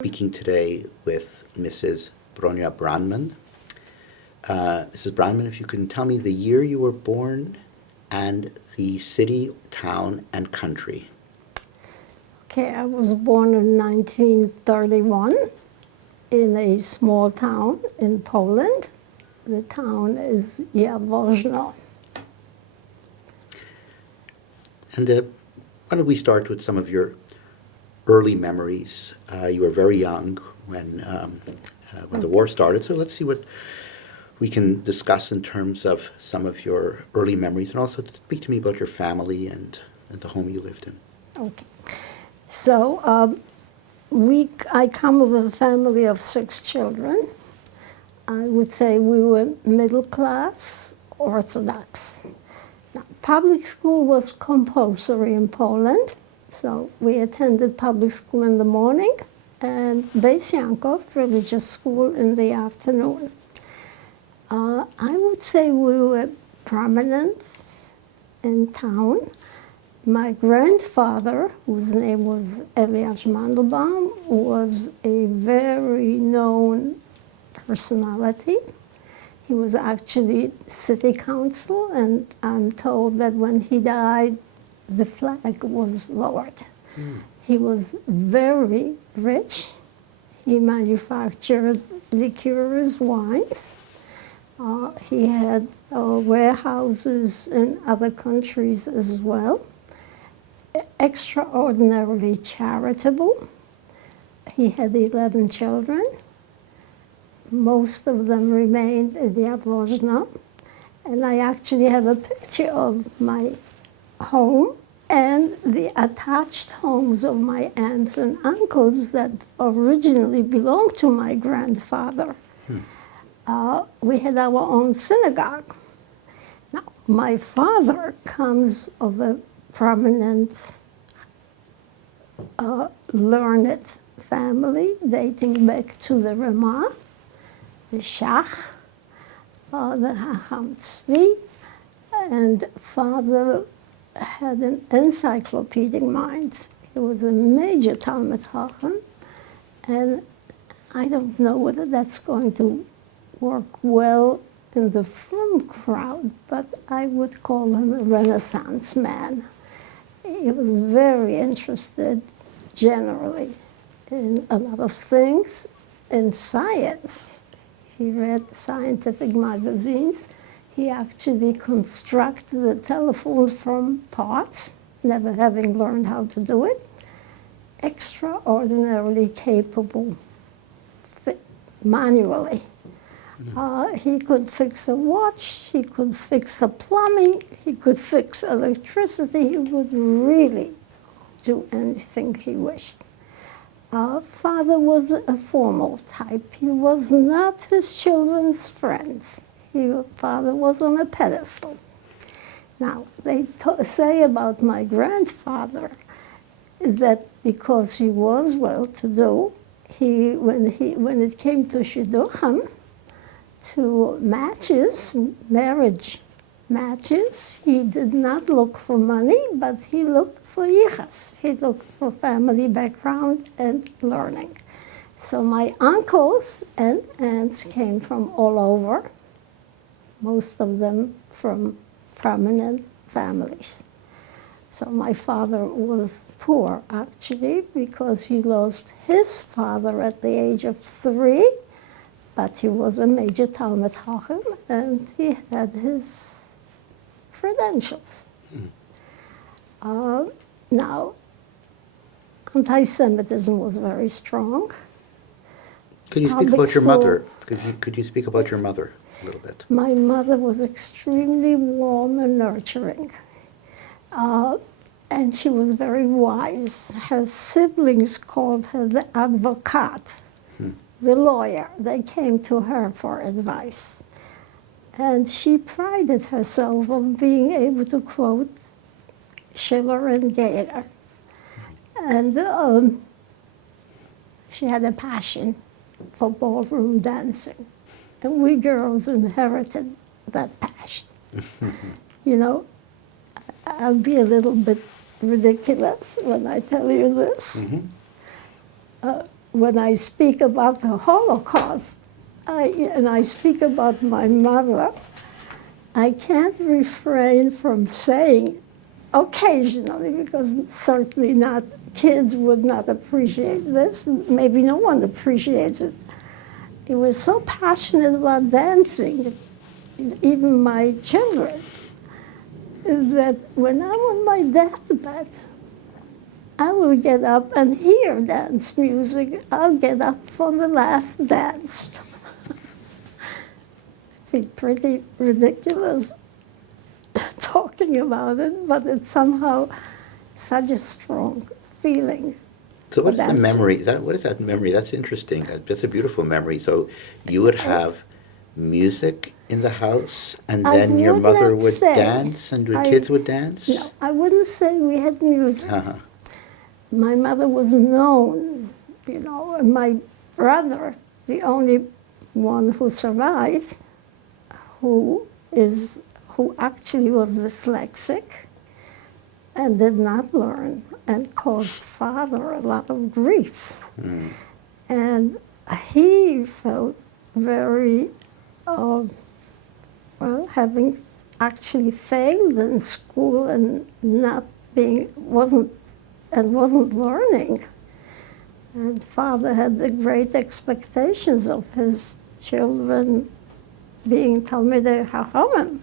Speaking today with Mrs. Bronia Brandman. Mrs. Brandman, if you can tell me the year you were born and the city, town, and country. Okay, I was born in 1931 in a small town in Poland. The town is Jaworzno. And why don't we start with some of your early memories? You were very young when the war started, so let's see what we can discuss in terms of some of your early memories, and also speak to me about your family and the home you lived in. Okay. So I come with a family of 6 children. I would say we were middle class, Orthodox. Now, public school was compulsory in Poland, so we attended public school in the morning and Beis Yankov, religious school, in the afternoon. I would say we were prominent in town. My grandfather, whose name was Elias Mandelbaum, was a very known personality. He was actually city council, and I'm told that when he died, the flag was lowered. He was very rich. He manufactured liqueurs, wines. He had warehouses in other countries as well. Extraordinarily charitable. He had 11 children. Most of them remained in Jaworzno. And I actually have a picture of my home and the attached homes of my aunts and uncles that originally belonged to my grandfather. We had our own synagogue. Now, my father comes of a prominent, learned family dating back to the Ramah, the Shach, the Hacham Tzvi, and father had an encyclopedic mind. He was a major Talmud Chacham, and I don't know whether that's going to work well in the frum crowd, but I would call him a Renaissance man. He was very interested generally in a lot of things, in science. He read scientific magazines. He actually constructed a telephone from parts, never having learned how to do it. Extraordinarily capable manually. He could fix a watch, he could fix the plumbing, he could fix electricity. He would really do anything he wished. Father was a formal type. He was not his children's friend. Father was on a pedestal. Now, they say about my grandfather that because he was well-to-do, when it came to shidduchim, to matches, marriage matches, he did not look for money, but he looked for yichas. He looked for family background and learning. So my uncles and aunts came from all over, most of them from prominent families. So my father was poor, actually, because he lost his father at the age of 3, but he was a major Talmud Chacham, and he had his credentials. Now, anti-Semitism was very strong. Could you speak about your mother? Could you speak about your mother a little bit? My mother was extremely warm and nurturing. And she was very wise. Her siblings called her the advocat, the lawyer. They came to her for advice. And she prided herself on being able to quote Schiller and Goethe. And she had a passion for ballroom dancing. And we girls inherited that passion. You know, I'll be a little bit ridiculous when I tell you this. when I speak about the Holocaust, and I speak about my mother, I can't refrain from saying occasionally, because certainly not, kids would not appreciate this, maybe no one appreciates it. He was so passionate about dancing, even my children, that when I'm on my deathbed, I will get up and hear dance music. I'll get up for the last dance. I feel pretty ridiculous talking about it, but it's somehow such a strong feeling. So what is the Dancing. memory? What is that memory? That's interesting. That's a beautiful memory. So you would have music in the house, and I then your would mother not would say- dance, and the I- kids would dance? No, I wouldn't say we had music. Uh-huh. My mother was known, you know, and my brother, the only one who survived, who actually was dyslexic and did not learn and caused father a lot of grief. Mm. And he felt very, well, having actually failed in school and wasn't learning. And father had the great expectations of his children being Talmidei Chachamim.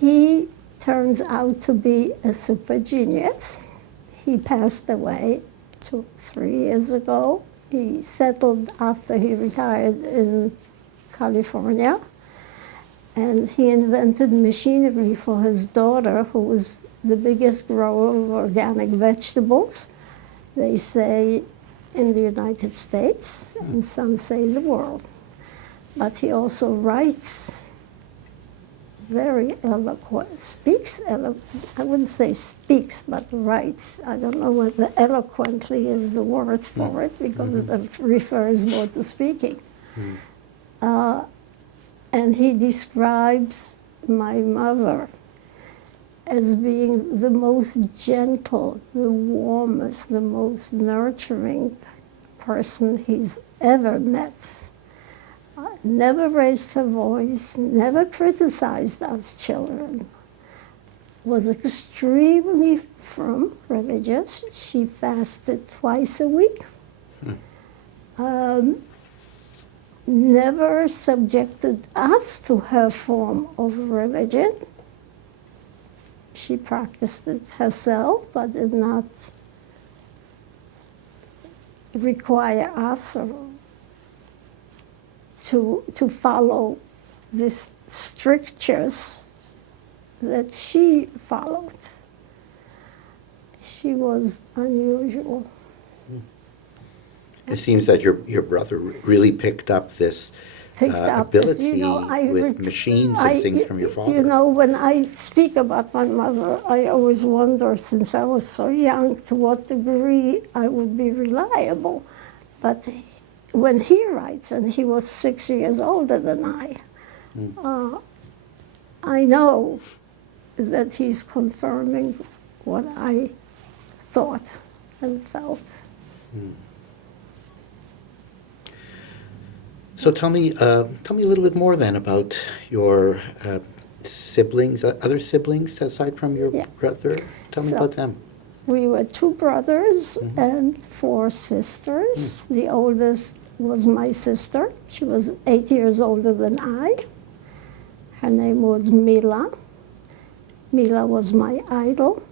He turns out to be a super genius. He passed away 3 years ago. He settled after he retired in California, and he invented machinery for his daughter, who was the biggest grower of organic vegetables, they say, in the United States, and some say the world. But he also writes very eloquent, I wouldn't say speaks, but writes. I don't know whether eloquently is the word for it, because it refers more to speaking. And he describes my mother as being the most gentle, the warmest, the most nurturing person he's ever met. Never raised her voice, never criticized us children. Was extremely frum, religious. She fasted twice a week. Never subjected us to her form of religion. She practiced it herself, but did not require us to follow these strictures that she followed. She was unusual. It seems that your brother really picked up this ability with machines and things from your father. You know, when I speak about my mother, I always wonder, since I was so young, to what degree I would be reliable. But when he writes, and he was 6 years older than I know that he's confirming what I thought and felt. So tell me a little bit more then about your siblings, other siblings aside from your brother. Tell me about them. We were 2 brothers and 4 sisters. The oldest was my sister. She was 8 years older than I. Her name was Mila. Mila was my idol.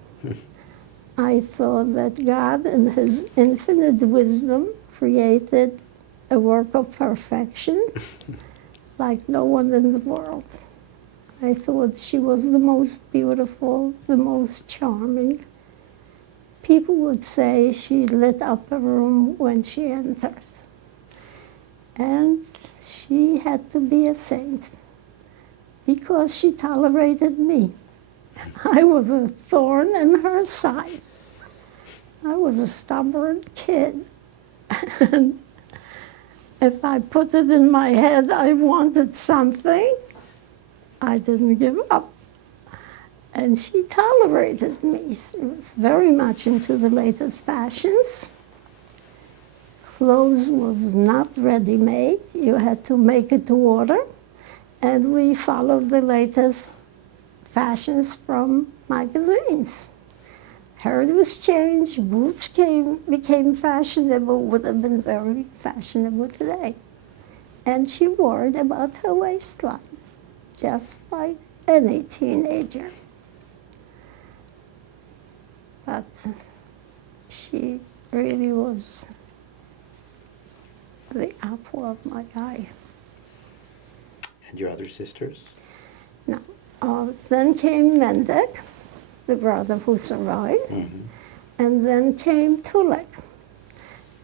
I thought that God, in his infinite wisdom, created a work of perfection like no one in the world. I thought she was the most beautiful, the most charming. People would say she lit up a room when she entered. And she had to be a saint because she tolerated me. I was a thorn in her side. I was a stubborn kid. And if I put it in my head I wanted something, I didn't give up. And she tolerated me. She was very much into the latest fashions. clothes was not ready-made. You had to make it to order. And we followed the latest fashions from magazines. Hairdos changed, boots became fashionable, would have been very fashionable today. And she worried about her waistline, just like any teenager. But she really was the apple of my eye. And your other sisters? Now, then came Mendek, the brother who survived, and then came Tulek.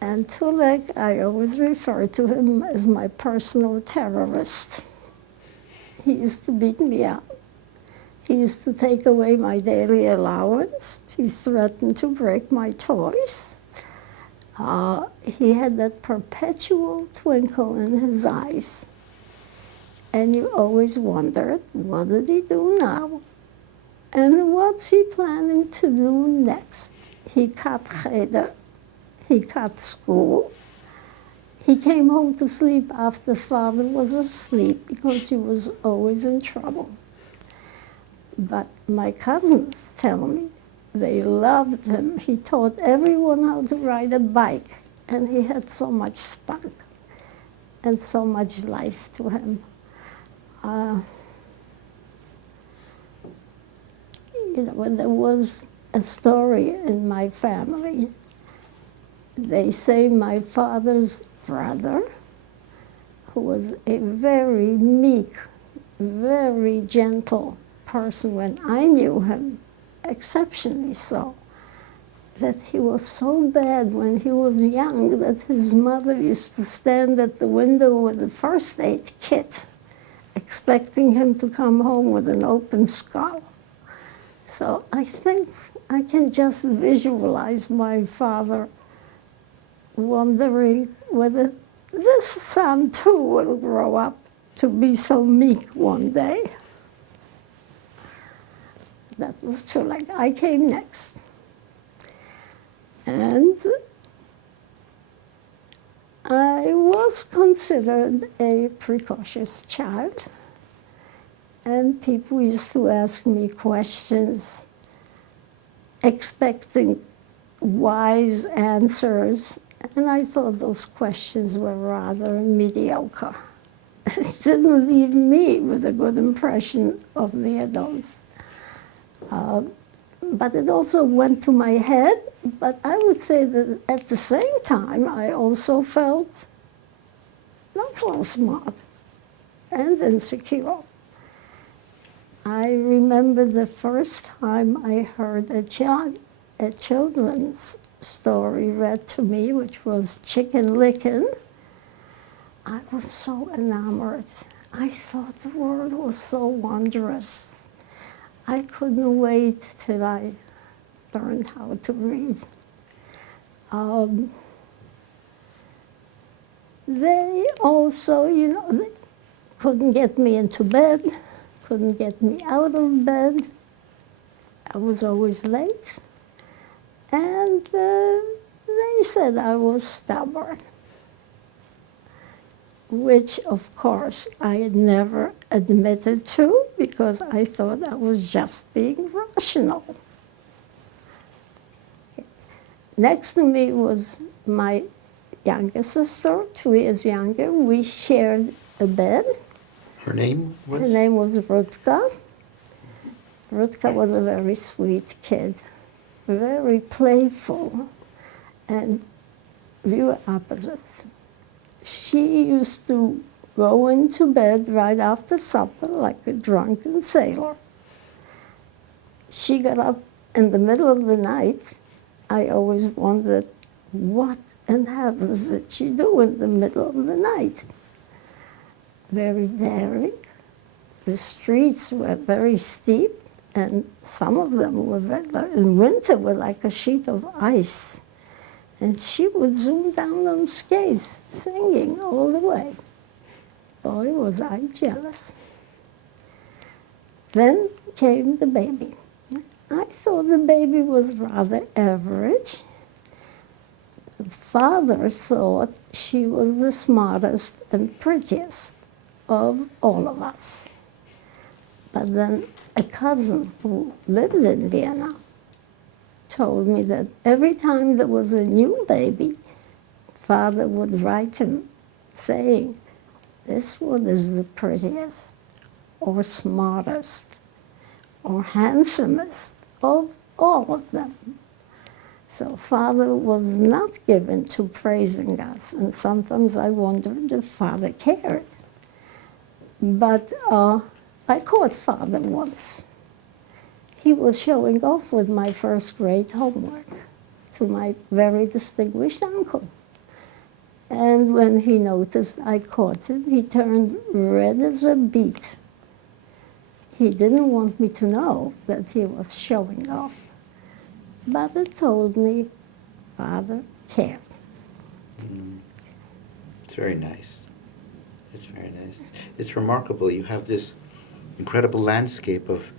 And Tulek, I always refer to him as my personal terrorist. He used to beat me up. He used to take away my daily allowance. He threatened to break my toys. He had that perpetual twinkle in his eyes. And you always wondered, what did he do now? And what's he planning to do next? He cut cheder. He cut school. He came home to sleep after father was asleep because he was always in trouble. But my cousins tell me they loved him. He taught everyone how to ride a bike, and he had so much spunk and so much life to him. When there was a story in my family, they say my father's brother, who was a very meek, very gentle person when I knew him, exceptionally so, that he was so bad when he was young that his mother used to stand at the window with a first aid kit, expecting him to come home with an open skull. So I think I can just visualize my father wondering whether this son too will grow up to be so meek one day. That was true. Like, I came next. And I was considered a precocious child. And people used to ask me questions, expecting wise answers. And I thought those questions were rather mediocre. It didn't leave me with a good impression of the adults. But it also went to my head. But I would say that at the same time, I also felt not so smart and insecure. I remember the first time I heard a children's story read to me, which was Chicken Licken. I was so enamored. I thought the world was so wondrous. I couldn't wait till I learned how to read. They also, they couldn't get me into bed, couldn't get me out of bed. I was always late. And they said I was stubborn, which, of course, I had never admitted to because I thought I was just being rational. Next to me was my younger sister, 2 years younger. We shared a bed. Her name was? Her name was Rutka. Rutka was a very sweet kid, very playful, and we were opposites. She used to go into bed right after supper like a drunken sailor. She got up in the middle of the night. I always wondered, what in heavens did she do in the middle of the night? Very daring. The streets were very steep, and some of them were, in winter, were like a sheet of ice. And she would zoom down on skates, singing all the way. Boy, was I jealous. Then came the baby. I thought the baby was rather average. But Father thought she was the smartest and prettiest of all of us. But then a cousin who lived in Vienna told me that every time there was a new baby, Father would write him saying, this one is the prettiest or smartest or handsomest of all of them. So Father was not given to praising us, and sometimes I wondered if Father cared. But I caught Father once. He was showing off with my first grade homework to my very distinguished uncle. And when he noticed I caught him, he turned red as a beet. He didn't want me to know that he was showing off. But it told me Father cared. It's very nice. It's very nice. It's remarkable. You have this incredible landscape of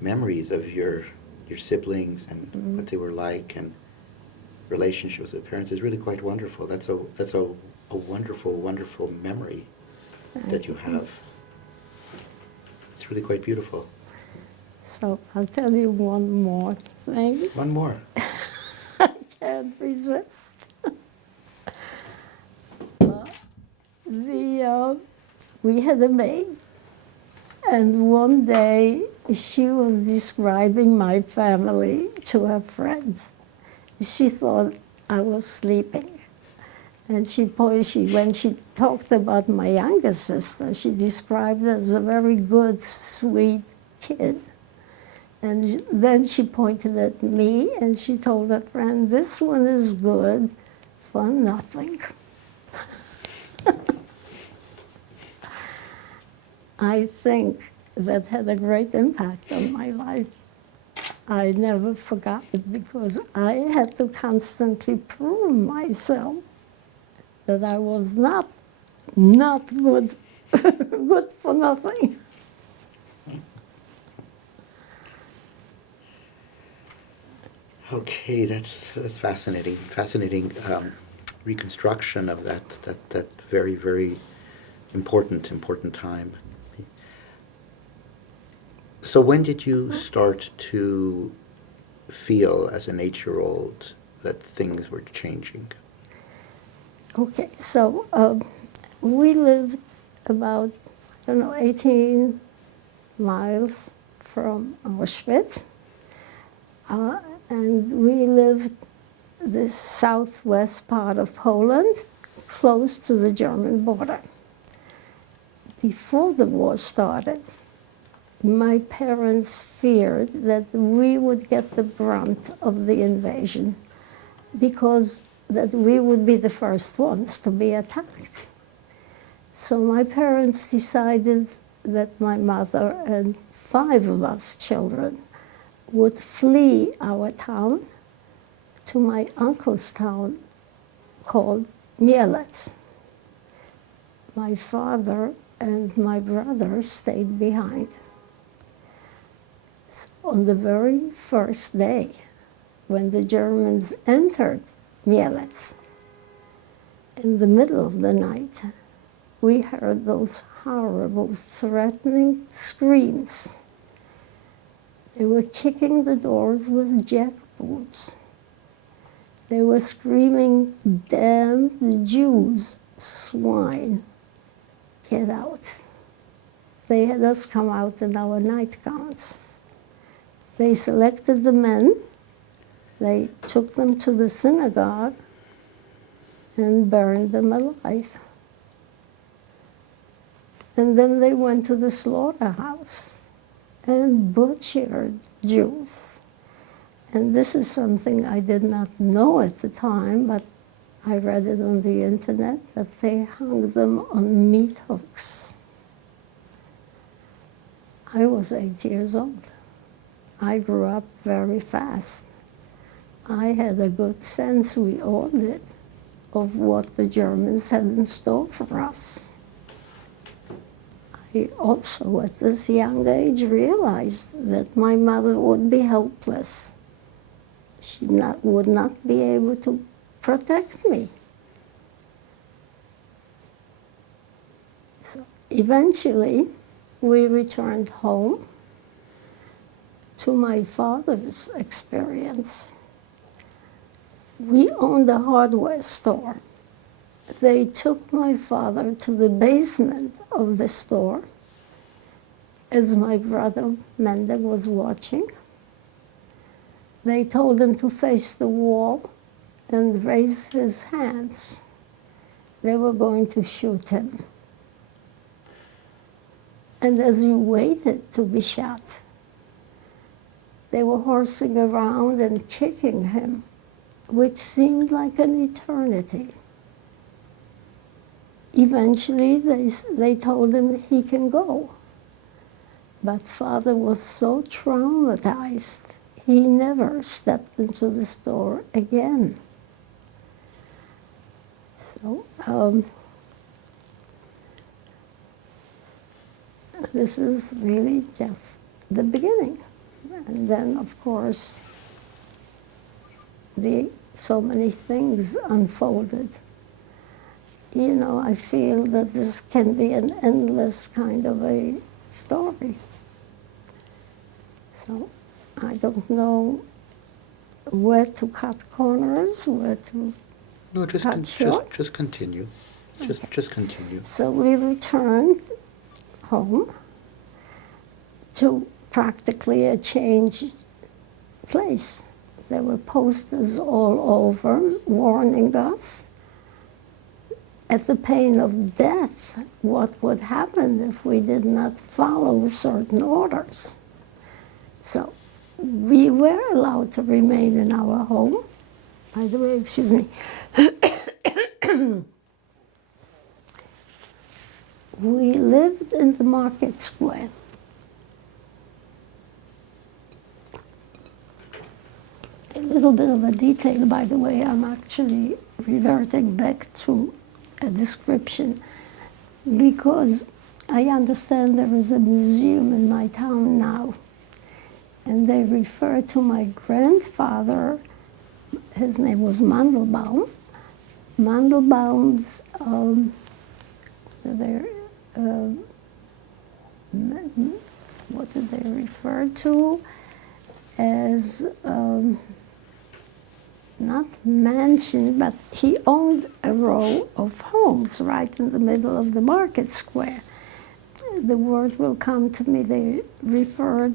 memories of your siblings and what they were like, and relationships with parents is really quite wonderful. That's a wonderful, wonderful memory that you have. It's really quite beautiful. So I'll tell you one more thing. One more. I can't resist. We had a maid, and one day she was describing my family to her friend. She thought I was sleeping. And when she talked about my younger sister, she described her as a very good, sweet kid. And then she pointed at me and she told her friend, this one is good for nothing. I think that had a great impact on my life. I never forgot it because I had to constantly prove myself that I was not good, good for nothing. Okay, that's fascinating. Fascinating reconstruction of that very, very important time. So when did you start to feel as an 8-year-old that things were changing? Okay, so we lived about, 18 miles from Auschwitz. And we lived the southwest part of Poland, close to the German border. Before the war started, my parents feared that we would get the brunt of the invasion because that we would be the first ones to be attacked. So my parents decided that my mother and 5 of us children would flee our town to my uncle's town called Mielec. My father and my brother stayed behind. So on the very first day, when the Germans entered Mielec, in the middle of the night, we heard those horrible, threatening screams. They were kicking the doors with jackboots. They were screaming, "Damn the Jews, swine, get out." They had us come out in our nightgowns. They selected the men, they took them to the synagogue and burned them alive. And then they went to the slaughterhouse and butchered Jews. And this is something I did not know at the time, but I read it on the internet, that they hung them on meat hooks. I was 8 years old. I grew up very fast. I had a good sense, we all did, of what the Germans had in store for us. I also, at this young age, realized that my mother would be helpless. She would not be able to protect me. So eventually, we returned home to my father's experience. We owned a hardware store. They took my father to the basement of the store as my brother Mendel was watching. They told him to face the wall and raise his hands. They were going to shoot him. And as he waited to be shot, they were horsing around and kicking him, which seemed like an eternity. Eventually, they told him he can go. But Father was so traumatized, he never stepped into the store again. So, this is really just the beginning. And then, of course, so many things unfolded. You know, I feel that this can be an endless kind of a story. So I don't know where to cut corners, where to No, cut short. just continue. Just continue. So we returned home to practically a changed place. There were posters all over warning us at the pain of death what would happen if we did not follow certain orders. So we were allowed to remain in our home. By the way, excuse me. We lived in the market square. A little bit of a detail, by the way, I'm actually reverting back to a description because I understand there is a museum in my town now, and they refer to my grandfather. His name was Mandelbaum. Mandelbaum's, what did they refer to as, not mansion, but he owned a row of homes right in the middle of the market square. The word will come to me, they referred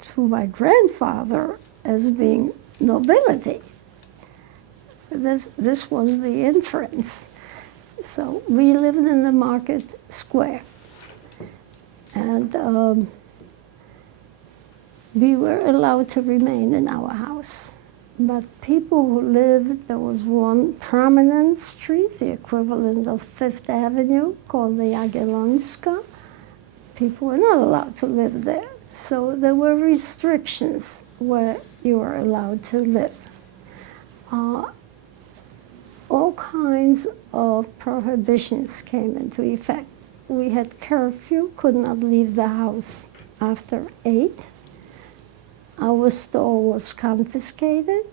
to my grandfather as being nobility. This was the inference. So we lived in the market square. And we were allowed to remain in our house. But people who lived, there was one prominent street, the equivalent of Fifth Avenue, called the Jagiellonska. People were not allowed to live there. So there were restrictions where you were allowed to live. All kinds of prohibitions came into effect. We had curfew, could not leave the house after 8. Our store was confiscated.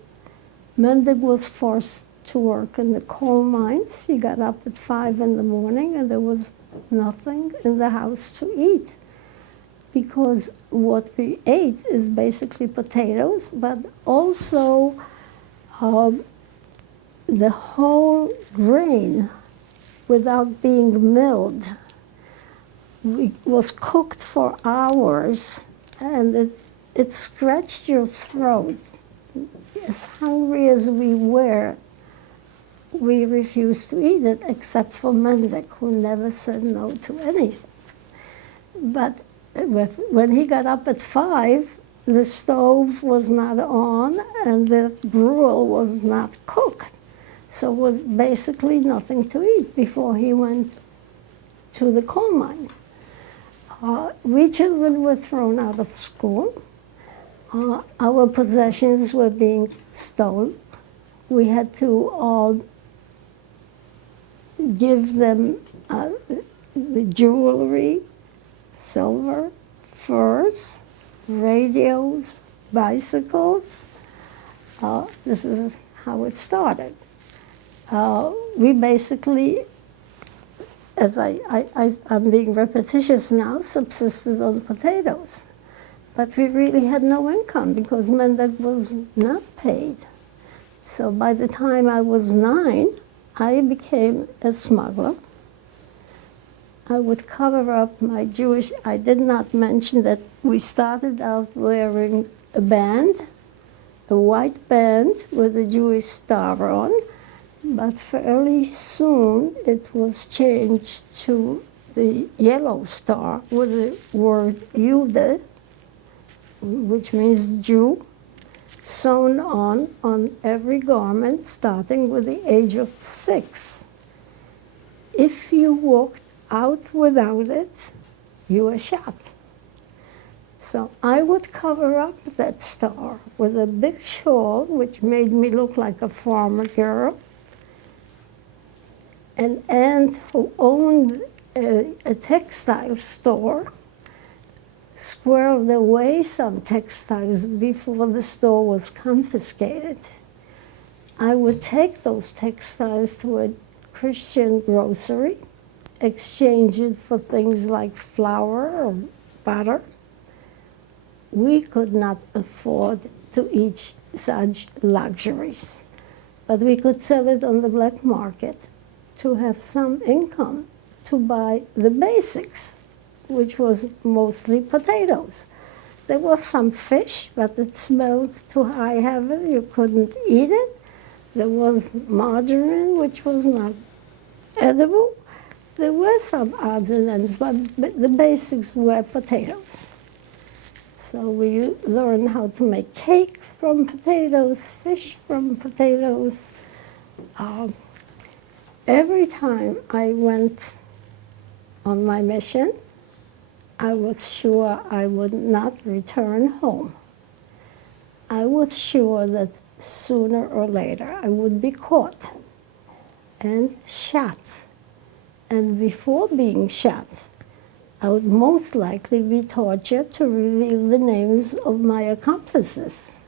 Mendig was forced to work in the coal mines. He got up at 5 in the morning and there was nothing in the house to eat because what we ate is basically potatoes, but also the whole grain without being milled was cooked for hours and it scratched your throat. As hungry as we were, we refused to eat it, except for Mendik, who never said no to anything. But when he got up at 5, the stove was not on and the gruel was not cooked. So it was basically nothing to eat before he went to the coal mine. We children were thrown out of school. Our possessions were being stolen. We had to give them the jewelry, silver, furs, radios, bicycles. This is how it started. we basically, as I'm being repetitious now, subsisted on potatoes. But we really had no income because Mendek was not paid. So by the time I was 9, I became a smuggler. I would cover up my Jewish, I did not mention that we started out wearing a band, a white band with a Jewish star on, but fairly soon it was changed to the yellow star with the word Jude, which means Jew, sewn on every garment starting with the age of 6. If you walked out without it, you were shot. So I would cover up that star with a big shawl, which made me look like a farmer girl. An aunt who owned a textile store squirreled away some textiles before the store was confiscated. I would take those textiles to a Christian grocery, exchange it for things like flour or butter. We could not afford to eat such luxuries, but we could sell it on the black market to have some income to buy the basics, which was mostly potatoes. There was some fish, but it smelled too high heaven. You couldn't eat it. There was margarine, which was not edible. There were some odds and ends, but the basics were potatoes. So we learned how to make cake from potatoes, fish from potatoes. Every time I went on my mission, I was sure I would not return home. I was sure that sooner or later I would be caught and shot. And before being shot, I would most likely be tortured to reveal the names of my accomplices.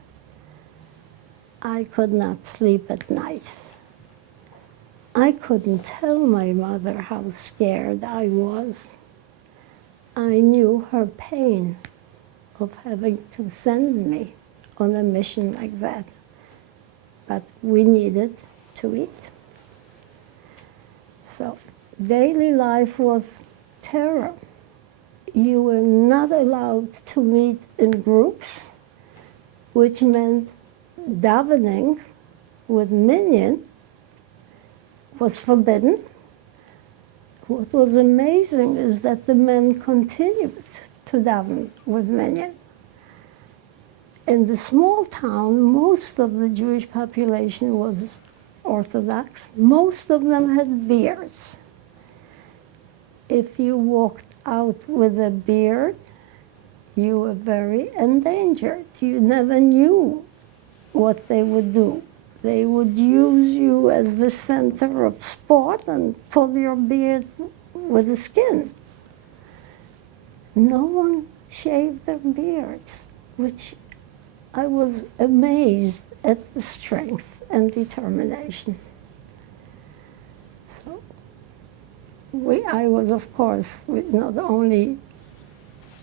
I could not sleep at night. I couldn't tell my mother how scared I was. I knew her pain of having to send me on a mission like that, but we needed to eat. So daily life was terror. You were not allowed to meet in groups, which meant davening with minyan was forbidden. What was amazing is that the men continued to daven with minyan. In the small town, most of the Jewish population was Orthodox. Most of them had beards. If you walked out with a beard, you were very endangered. You never knew what they would do. They would use you as the center of sport and pull your beard with the skin. No one shaved their beards, which I was amazed at the strength and determination. So I was, of course, not only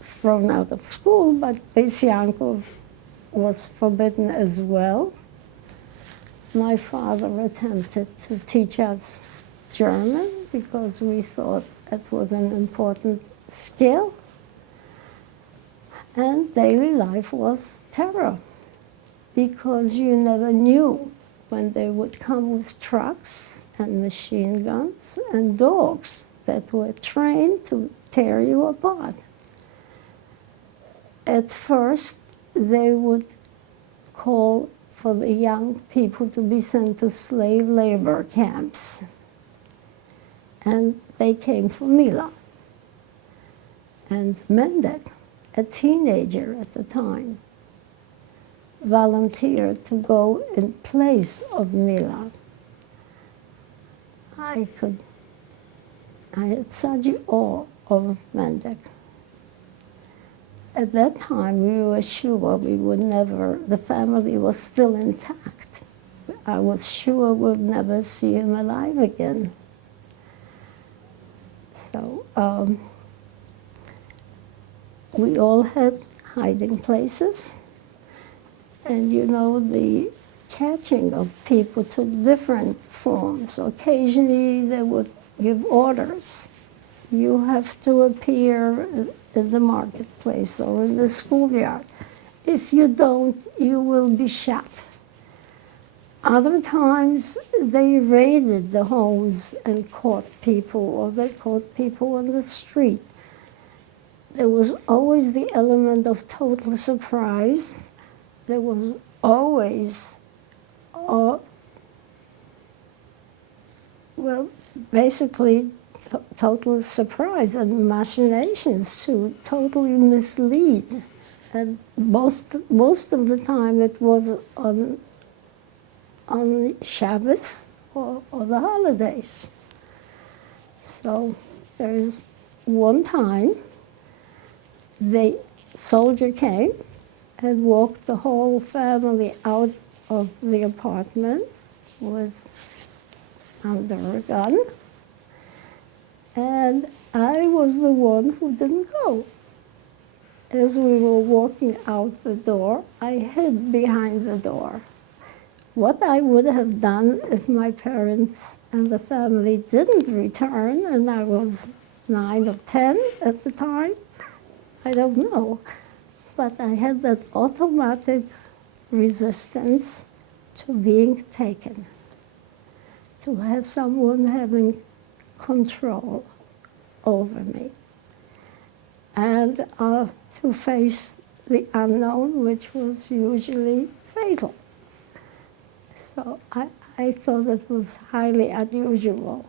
thrown out of school, but Beis Yaakov was forbidden as well. My father attempted to teach us German because we thought it was an important skill. And daily life was terror because you never knew when they would come with trucks and machine guns and dogs that were trained to tear you apart. At first, they would call for the young people to be sent to slave labor camps. And they came for Mila. And Mendek, a teenager at the time, volunteered to go in place of Mila. I had such awe of Mendek. At that time, we were sure we would never, the family was still intact. I was sure would never see him alive again. So we all had hiding places. And you know, the catching of people took different forms. Occasionally they would give orders. You have to appear in the marketplace or in the schoolyard. If you don't, you will be shot. Other times they raided the homes and caught people, or they caught people on the street. There was always the element of total surprise. There was always, basically total surprise and machinations to totally mislead. And most of the time it was on Shabbos or the holidays. So there is one time the soldier came and walked the whole family out of the apartment under a gun. And I was the one who didn't go. As we were walking out the door, I hid behind the door. What I would have done if my parents and the family didn't return, and I was 9 or 10 at the time, I don't know. But I had that automatic resistance to being taken, to have someone having control over me, and to face the unknown, which was usually fatal. So I thought it was highly unusual.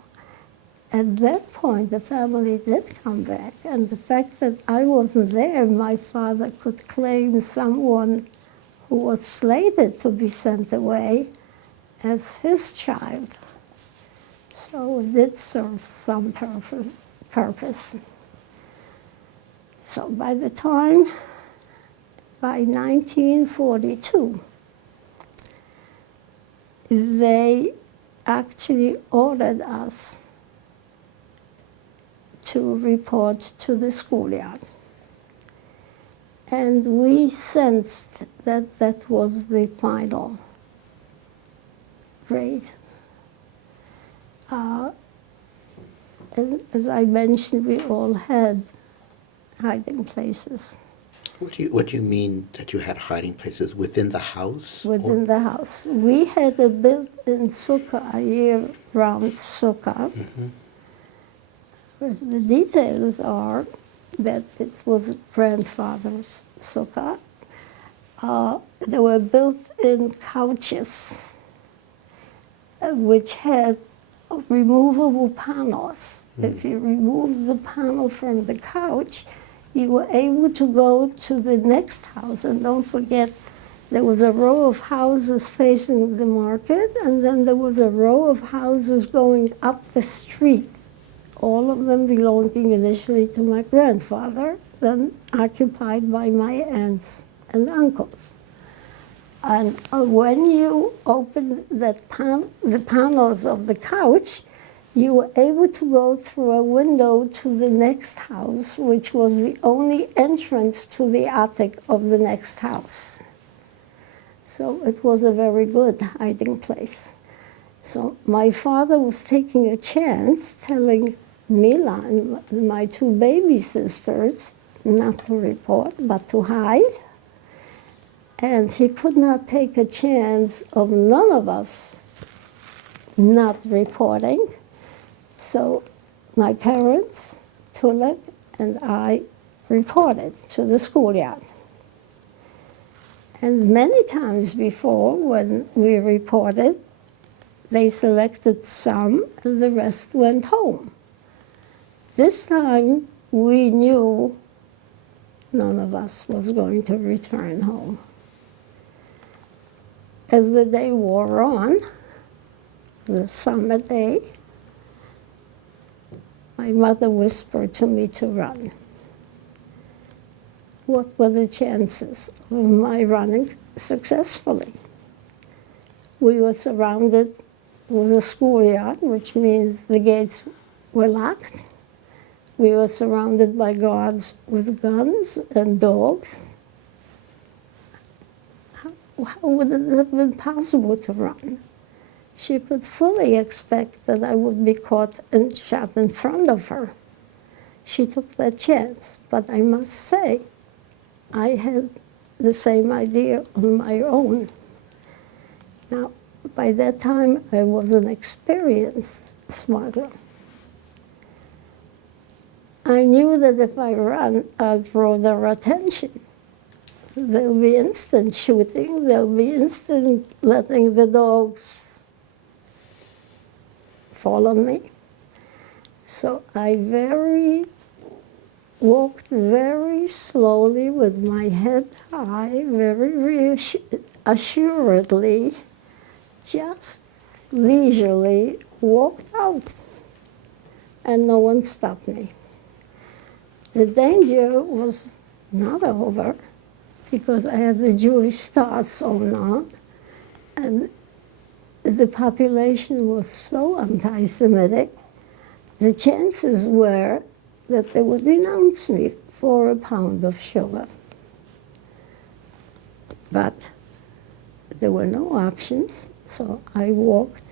At that point, the family did come back, and the fact that I wasn't there, my father could claim someone who was slated to be sent away as his child. So it did serve some purpose. So by 1942, they actually ordered us to report to the schoolyard. And we sensed that that was the final grade. And as I mentioned, we all had hiding places. What do you mean that you had hiding places within the house? Within the house. We had a built-in sukkah, a year-round sukkah. Mm-hmm. The details are that it was grandfather's sukkah. There were built-in couches which had removable panels. If you removed the panel from the couch, you were able to go to the next house. And don't forget, there was a row of houses facing the market, and then there was a row of houses going up the street, all of them belonging initially to my grandfather, then occupied by my aunts and uncles. And when you opened the panels of the couch, you were able to go through a window to the next house, which was the only entrance to the attic of the next house. So it was a very good hiding place. So my father was taking a chance, telling Mila and my 2 baby sisters not to report, but to hide. And he could not take a chance of none of us not reporting. So my parents, Tulip, and I reported to the schoolyard. And many times before, when we reported, they selected some and the rest went home. This time, we knew none of us was going to return home. As the day wore on, the summer day, my mother whispered to me to run. What were the chances of my running successfully? We were surrounded with a schoolyard, which means the gates were locked. We were surrounded by guards with guns and dogs. How would it have been possible to run? She could fully expect that I would be caught and shot in front of her. She took that chance, but I must say, I had the same idea on my own. Now, by that time, I was an experienced smuggler. I knew that if I ran, I'd draw their attention. There'll be instant shooting, there'll be instant letting the dogs fall on me. So I walked very slowly with my head high, very assuredly, just leisurely walked out, and no one stopped me. The danger was not over because I had the Jewish star sewn on, and the population was so anti-Semitic, the chances were that they would denounce me for a pound of sugar. But there were no options, so I walked.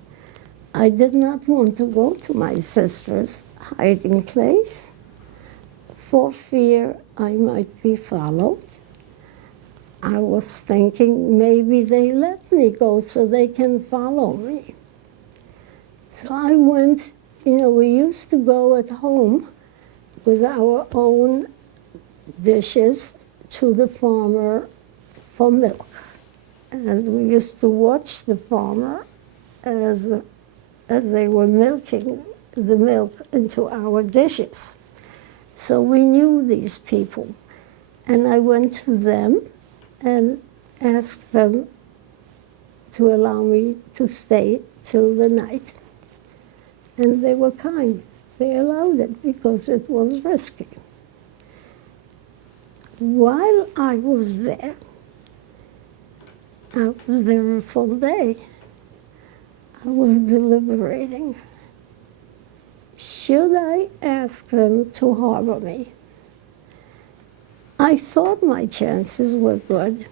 I did not want to go to my sister's hiding place for fear I might be followed. I was thinking maybe they let me go so they can follow me. So I went, we used to go at home with our own dishes to the farmer for milk. And we used to watch the farmer as they were milking the milk into our dishes. So we knew these people. And I went to them and asked them to allow me to stay till the night. And they were kind. They allowed it because it was risky. While I was there a full day. I was deliberating. Should I ask them to harbor me? I thought my chances were good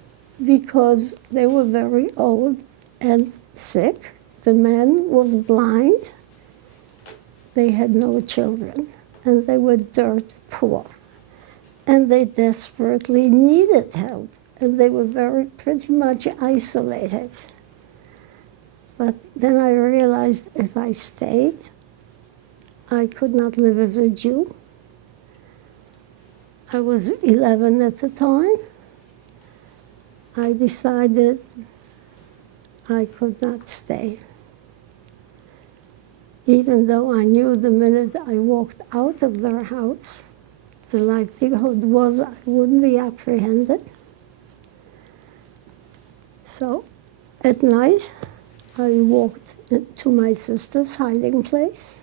because they were very old and sick. The man was blind. They had no children, and they were dirt poor. And they desperately needed help, and they were pretty much isolated. But then I realized if I stayed, I could not live as a Jew. I was 11 at the time. I decided I could not stay. Even though I knew the minute I walked out of their house, the likelihood was I wouldn't be apprehended. So at night, I walked to my sister's hiding place.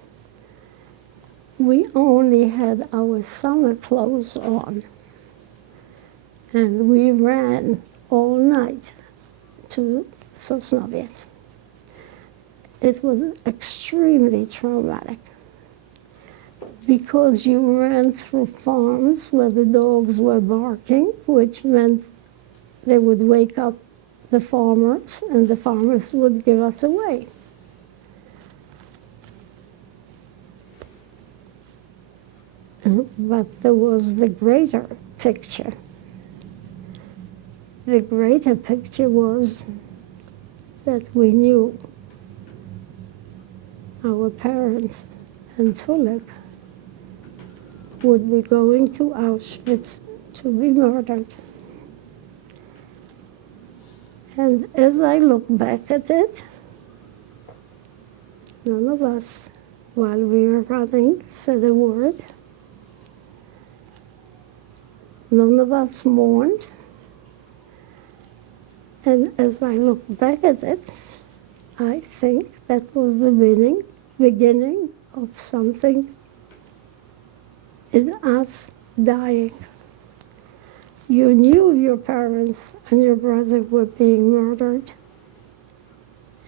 We only had our summer clothes on, and we ran all night to Sosnowiec. It was extremely traumatic because you ran through farms where the dogs were barking, which meant they would wake up the farmers, and the farmers would give us away. But there was the greater picture. The greater picture was that we knew our parents and Tulip would be going to Auschwitz to be murdered. And as I look back at it, none of us, while we were running, said a word. None of us mourned. And as I look back at it, I think that was the beginning of something in us dying. You knew your parents and your brother were being murdered,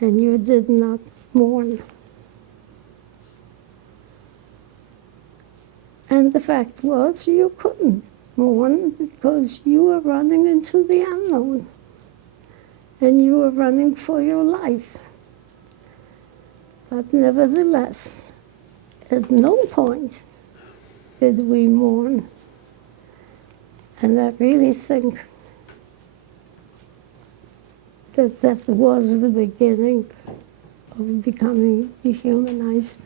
and you did not mourn. And the fact was, you couldn't mourn because you were running into the unknown, and you were running for your life. But nevertheless, at no point did we mourn. And I really think that that was the beginning of becoming dehumanized.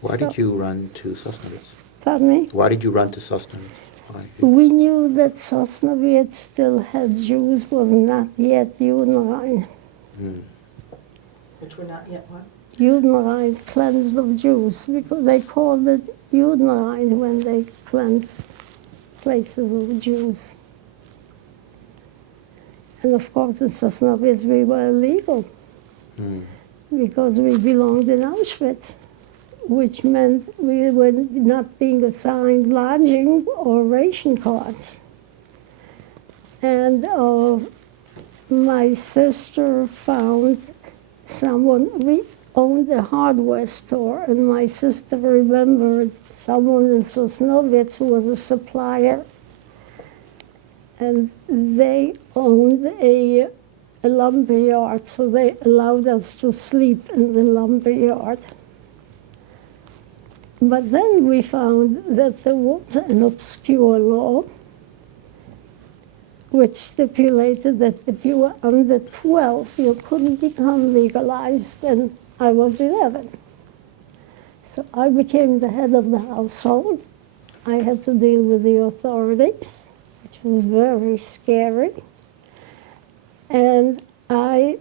Why did you run to Sosnovitz? Pardon me? Why did you run to Sosnovitz? Why? We knew that Sosnovitz still had Jews, was not yet Judenrein. Which were not yet what? Judenrein, cleansed of Jews, because they called it Judenrein when they cleansed places of Jews. And of course, in Sosnovitz, we were illegal because we belonged in Auschwitz, which meant we were not being assigned lodging or ration cards. And my sister found someone, we owned a hardware store, and my sister remembered someone in Sosnovitz who was a supplier, and they owned a lumber yard, so they allowed us to sleep in the lumber yard. But then we found that there was an obscure law which stipulated that if you were under 12, you couldn't become legalized, and I was 11. So I became the head of the household. I had to deal with the authorities, which was very scary. And I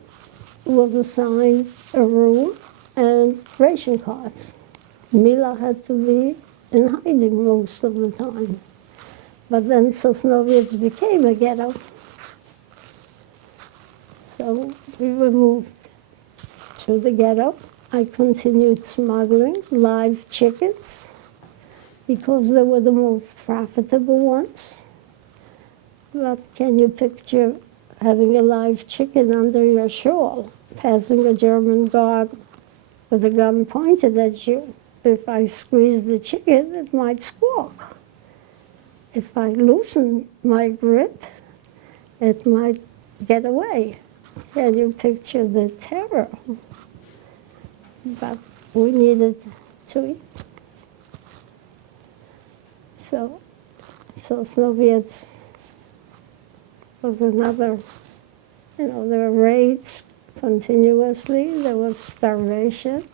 was assigned a room and ration cards. Mila had to be in hiding most of the time. But then Sosnovitz became a ghetto. So we were moved to the ghetto. I continued smuggling live chickens because they were the most profitable ones. But can you picture having a live chicken under your shawl, passing a German guard with a gun pointed at you? If I squeeze the chicken, it might squawk. If I loosen my grip, it might get away. Can you picture the terror? But we needed to eat. So Sosnovitz was another, there were raids continuously, there was starvation.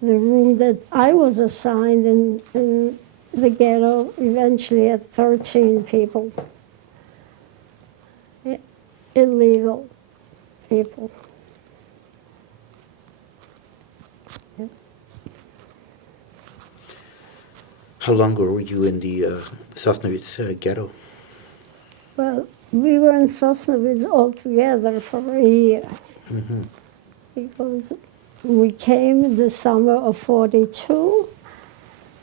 The room that I was assigned in the ghetto eventually had 13 people, illegal people. Yeah. How long were you in the Sosnovitz ghetto? Well, we were in Sosnovitz altogether for a year because we came the summer of 42,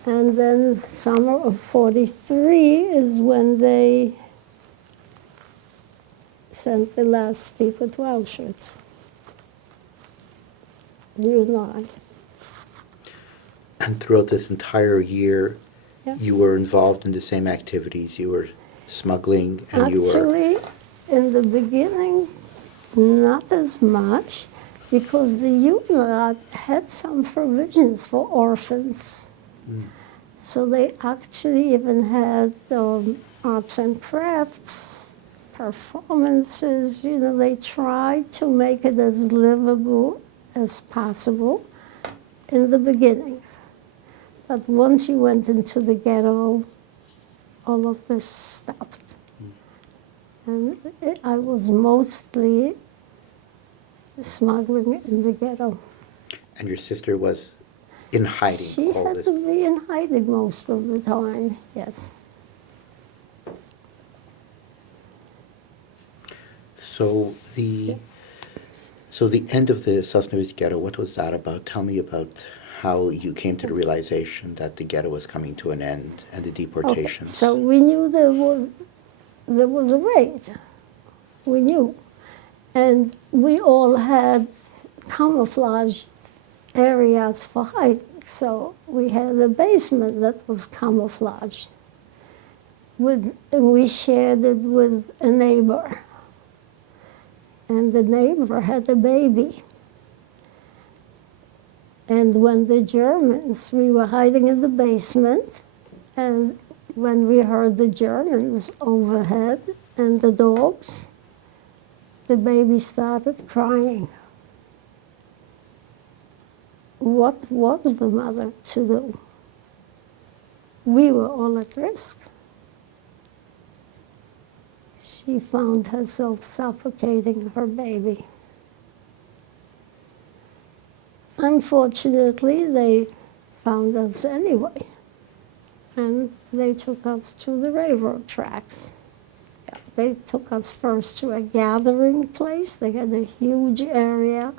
and then summer of 43 is when they sent the last people to Auschwitz. You and I. And throughout this entire year, Yeah. you were involved in the same activities. You were smuggling, and you were... Actually, in the beginning, not as much, because the Judenrat had some provisions for orphans. So they actually even had arts and crafts, performances. They tried to make it as livable as possible in the beginning. But once you went into the ghetto, all of this stopped. And I was mostly smuggling in the ghetto. And your sister was in hiding She all had this. to be in hiding most of the time, yes. So the end of the Sosnovitz ghetto, what was that about? Tell me about how you came to the realization that the ghetto was coming to an end and the deportations. Okay, so we knew there was a raid. We knew. And we all had camouflage areas for hiding. So we had a basement that was camouflaged. And we shared it with a neighbor. And the neighbor had a baby. And when the Germans, we were hiding in the basement, and when we heard the Germans overhead and the dogs, the baby started crying. What was the mother to do? We were all at risk. She found herself suffocating her baby. Unfortunately, they found us anyway, and they took us to the railroad tracks. They took us first to a gathering place. They had a huge area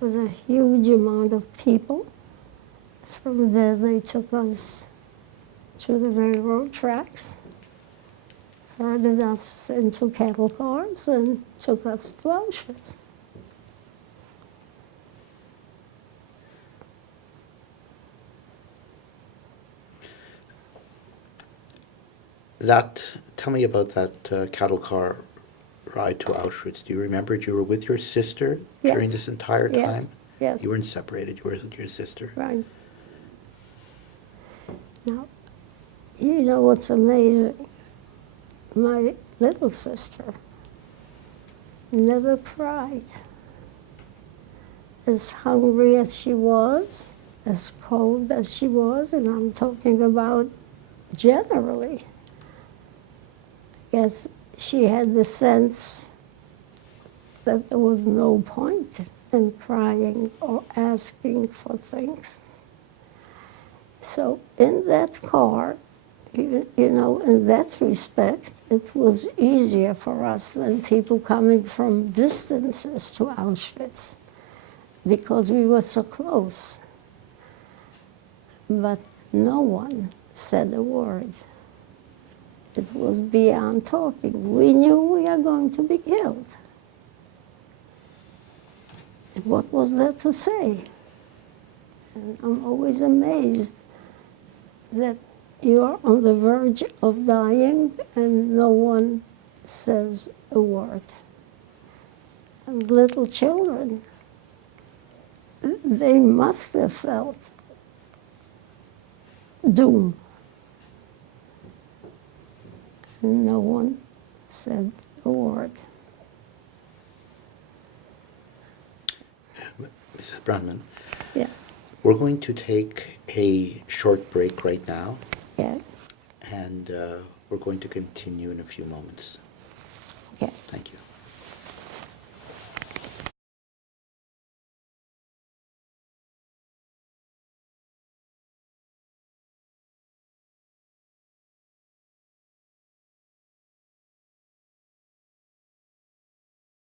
with a huge amount of people. From there, they took us to the railroad tracks, herded us into cattle cars, and took us to Auschwitz. Tell me about that cattle car ride to Auschwitz. Do you remember you were with your sister during Yes. this entire Yes. time? Yes. You weren't separated, you were with your sister. Right. Now, you know what's amazing? My little sister never cried. As hungry as she was, as cold as she was, and I'm talking about generally. Yes, she had the sense that there was no point in crying or asking for things. So in that car, you know, in that respect, it was easier for us than people coming from distances to Auschwitz because we were so close. But no one said a word. It was beyond talking. We knew we are going to be killed. And what was there to say? And I'm always amazed that you are on the verge of dying and no one says a word. And little children, they must have felt doom. And no one said a word. Mrs. Brandman, Yeah, we're going to take a short break right now, yeah, and we're going to continue in a few moments. okay. Thank you.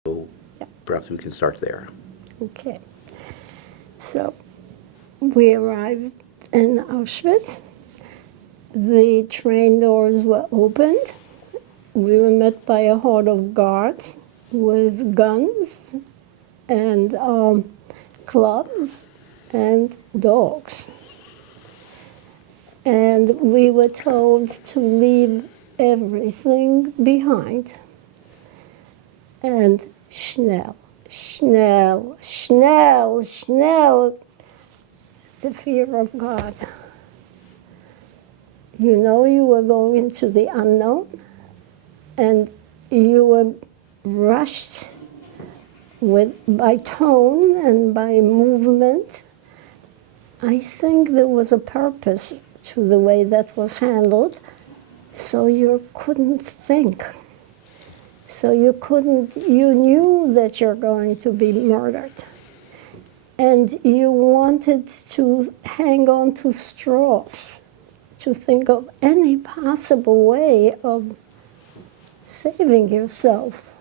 So perhaps we can start there. Okay. So we arrived in Auschwitz. The train doors were opened. We were met by a horde of guards with guns and clubs and dogs. And we were told to leave everything behind. And schnell, schnell, schnell, schnell, the fear of God. You know you were going into the unknown, and you were rushed by tone and by movement. I think there was a purpose to the way that was handled, so you couldn't think. So you knew that you're going to be murdered. And you wanted to hang on to straws, to think of any possible way of saving yourself.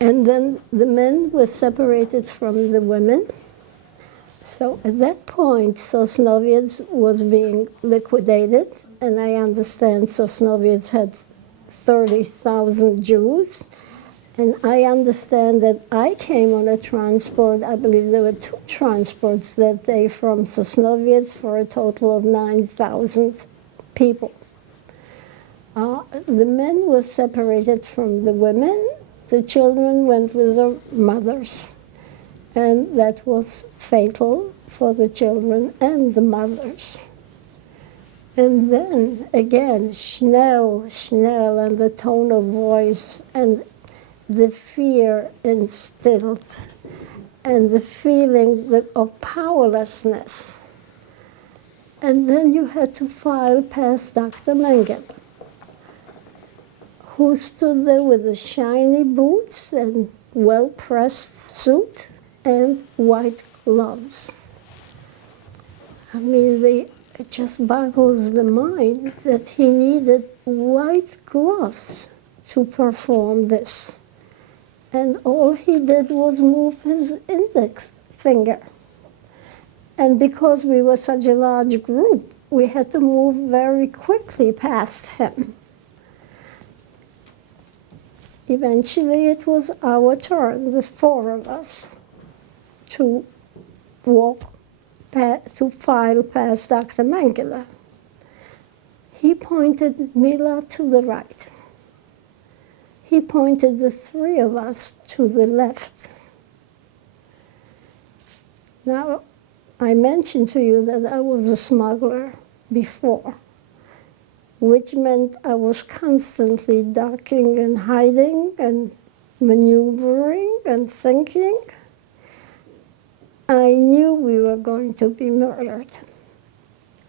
And then the men were separated from the women. So at that point, Sosnowiec was being liquidated, and I understand Sosnowiec had 30,000 Jews. And I understand that I came on a transport, I believe there were 2 transports that day from Sosnowiec for a total of 9,000 people. The men were separated from the women. The children went with their mothers. And that was fatal for the children and the mothers. And then again, schnell, schnell, and the tone of voice, and the fear instilled, and the feeling of powerlessness. And then you had to file past Dr. Mengele, who stood there with the shiny boots and well-pressed suit and white gloves. I mean, it just boggles the mind that he needed white gloves to perform this. And all he did was move his index finger. And because we were such a large group, we had to move very quickly past him. Eventually, it was our turn, the 4 of us, to to file past Dr. Mengele. He pointed Mila to the right. He pointed the 3 of us to the left. Now, I mentioned to you that I was a smuggler before, which meant I was constantly ducking and hiding and maneuvering and thinking. I knew we were going to be murdered.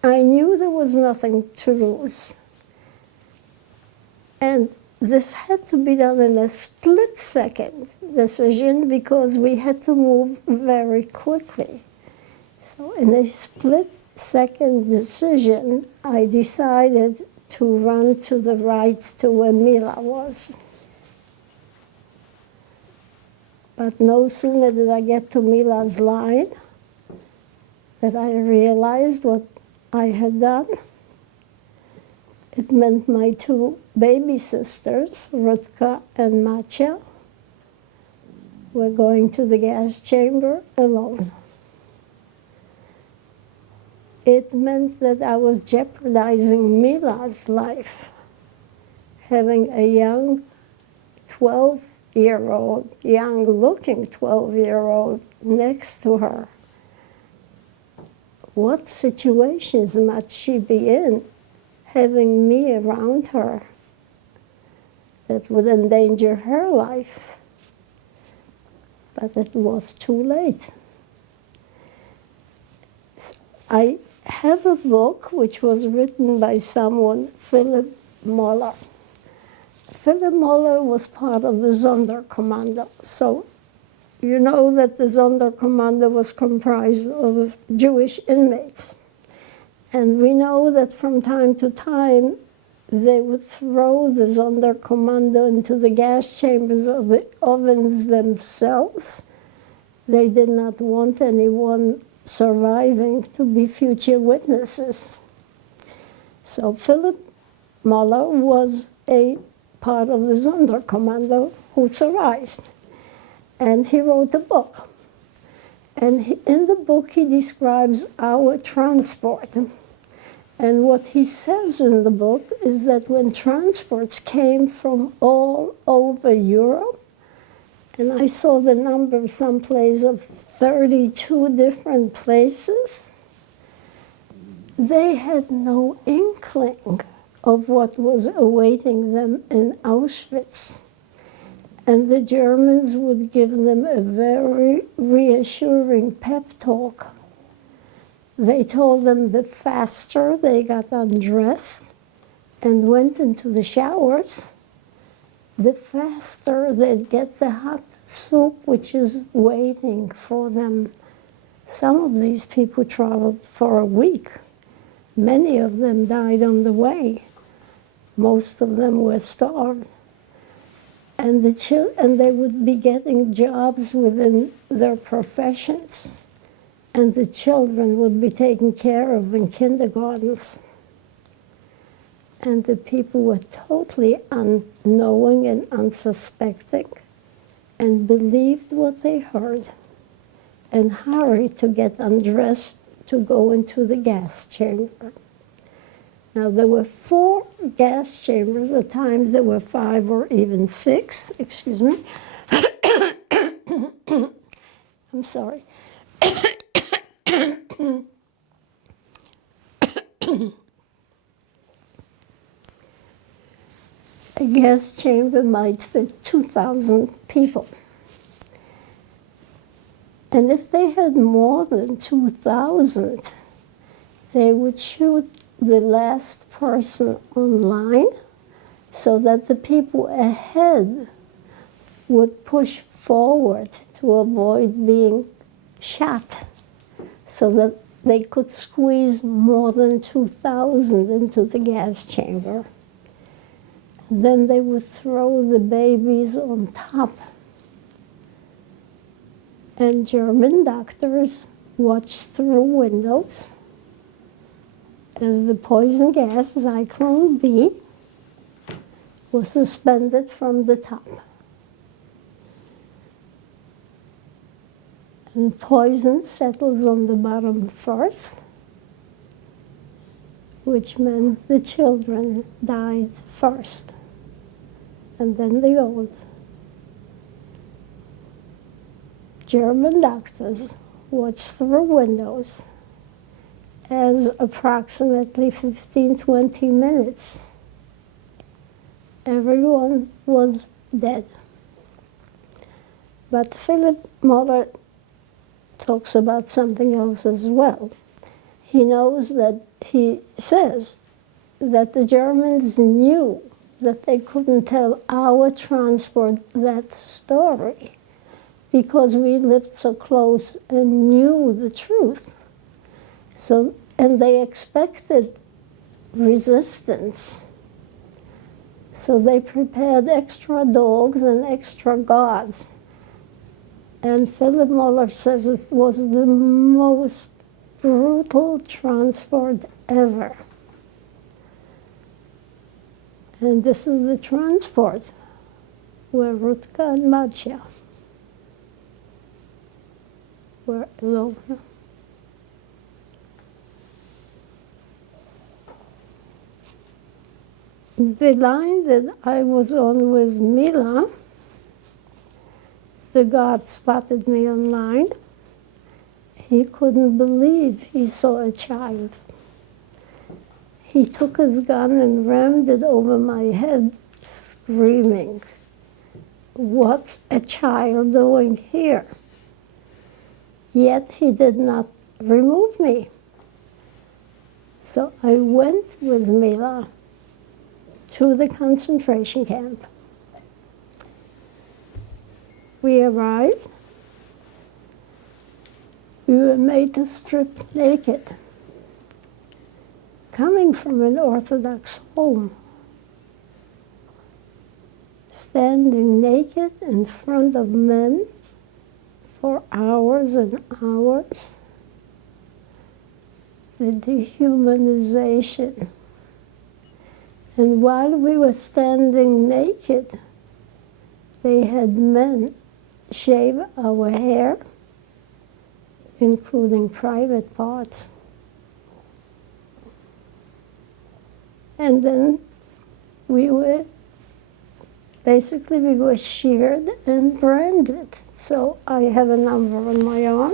I knew there was nothing to lose. And this had to be done in a split-second decision because we had to move very quickly. So in a split-second decision, I decided to run to the right to where Mila was. But no sooner did I get to Mila's line that I realized what I had done. It meant my 2 baby sisters, Rutka and Macia, were going to the gas chamber alone. It meant that I was jeopardizing Mila's life, having a young 12-year-old, young-looking 12-year-old next to her. What situations might she be in, having me around her, that would endanger her life? But it was too late. I have a book which was written by someone, Philip Moller. Philip Moller was part of the Sonderkommando. So you know that the Sonderkommando was comprised of Jewish inmates. And we know that from time to time, they would throw the Sonderkommando into the gas chambers of the ovens themselves. They did not want anyone surviving to be future witnesses. So Philip Moller was a part of the Sonderkommando who survived. And he wrote a book. And in the book, he describes our transport. And what he says in the book is that when transports came from all over Europe, and I saw the number someplace of 32 different places, they had no inkling of what was awaiting them in Auschwitz. And the Germans would give them a very reassuring pep talk. They told them the faster they got undressed and went into the showers, the faster they'd get the hot soup which is waiting for them. Some of these people traveled for a week. Many of them died on the way. Most of them were starved. And they would be getting jobs within their professions. and the children would be taken care of in kindergartens. And the people were totally unknowing and unsuspecting and believed what they heard and hurried to get undressed to go into the gas chamber. Now, there were 4 gas chambers. At times there were 5 or even 6, excuse me. I'm sorry. A gas chamber might fit 2,000 people. And if they had more than 2,000, they would shoot the last person online so that the people ahead would push forward to avoid being shot, so that they could squeeze more than 2,000 into the gas chamber. Then they would throw the babies on top. And German doctors watched through windows as the poison gas, Zyklon B, was suspended from the top. And poison settles on the bottom first, which meant the children died first, and then the old. German doctors watched through windows as approximately 15-20 minutes, everyone was dead. But Philip Muller talks about something else as well. He says that the Germans knew that they couldn't tell our transport that story because we lived so close and knew the truth. And they expected resistance. So they prepared extra dogs and extra guards. And Philip Muller says it was the most brutal transport ever. And this is the transport where Rutka and Matja were alone. The line that I was on with Mila, the guard spotted me online. He couldn't believe he saw a child. He took his gun and rammed it over my head, screaming, "What's a child doing here?" Yet he did not remove me. So I went with Mila to the concentration camp. We arrived. We were made to strip naked, coming from an Orthodox home, standing naked in front of men for hours and hours. The dehumanization. And while we were standing naked, they had men shave our hair, including private parts. And then we were sheared and branded. So I have a number on my arm.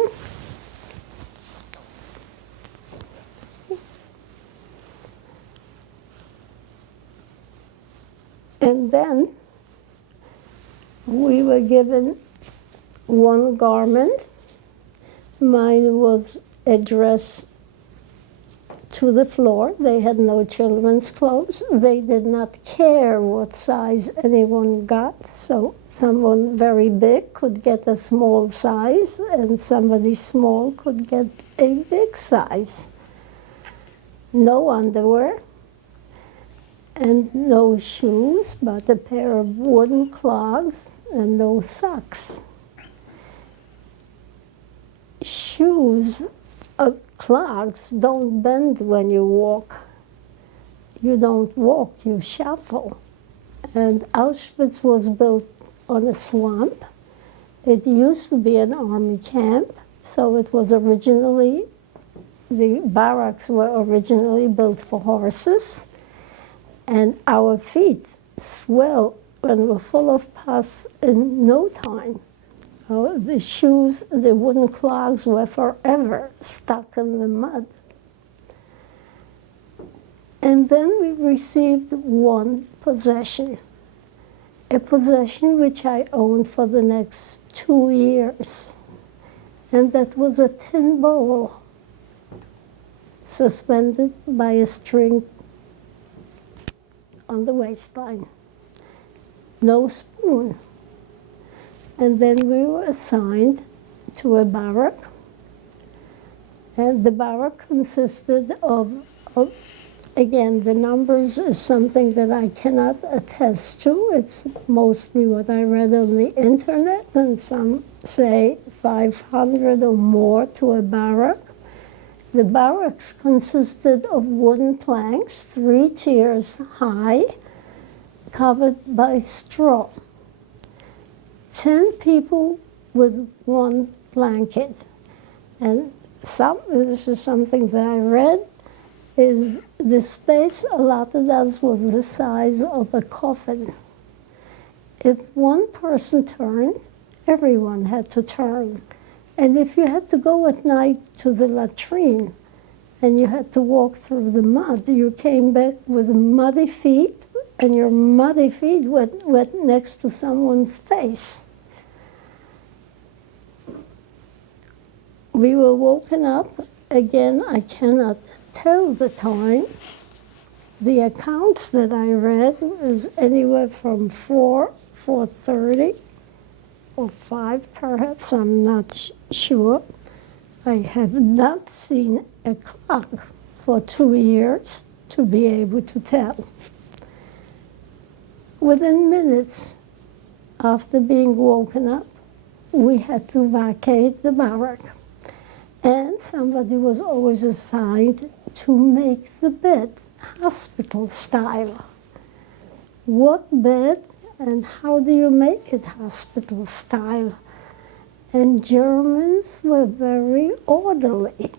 And then we were given one garment. Mine was a dress to the floor. They had no children's clothes. They did not care what size anyone got. So someone very big could get a small size, and somebody small could get a big size. No underwear and no shoes, but a pair of wooden clogs and no socks. shoes, clogs don't bend when you walk. You don't walk, you shuffle. And Auschwitz was built on a swamp. It used to be an army camp, so it was originally, the barracks were originally built for horses. And our feet swell and were full of pus in no time. The shoes, the wooden clogs were forever stuck in the mud. And then we received one possession, a possession which I owned for the next 2 years. And that was a tin bowl suspended by a string on the waistline. No spoon. And then we were assigned to a barrack. And the barrack consisted of, again, the numbers is something that I cannot attest to. It's mostly what I read on the internet, and some say 500 or more to a barrack. The barracks consisted of wooden planks, 3 tiers high, covered by straw. 10 people with 1 blanket. And this is something that I read, is the space allotted us was the size of a coffin. If one person turned, everyone had to turn. And if you had to go at night to the latrine and you had to walk through the mud, you came back with muddy feet, and your muddy feet wet next to someone's face. We were woken up. Again, I cannot tell the time. The accounts that I read was anywhere from 4:30, or 5 perhaps, I'm not sure. I have not seen a clock for 2 years to be able to tell. Within minutes after being woken up, we had to vacate the barrack. And somebody was always assigned to make the bed hospital style. What bed and how do you make it hospital style? And Germans were very orderly.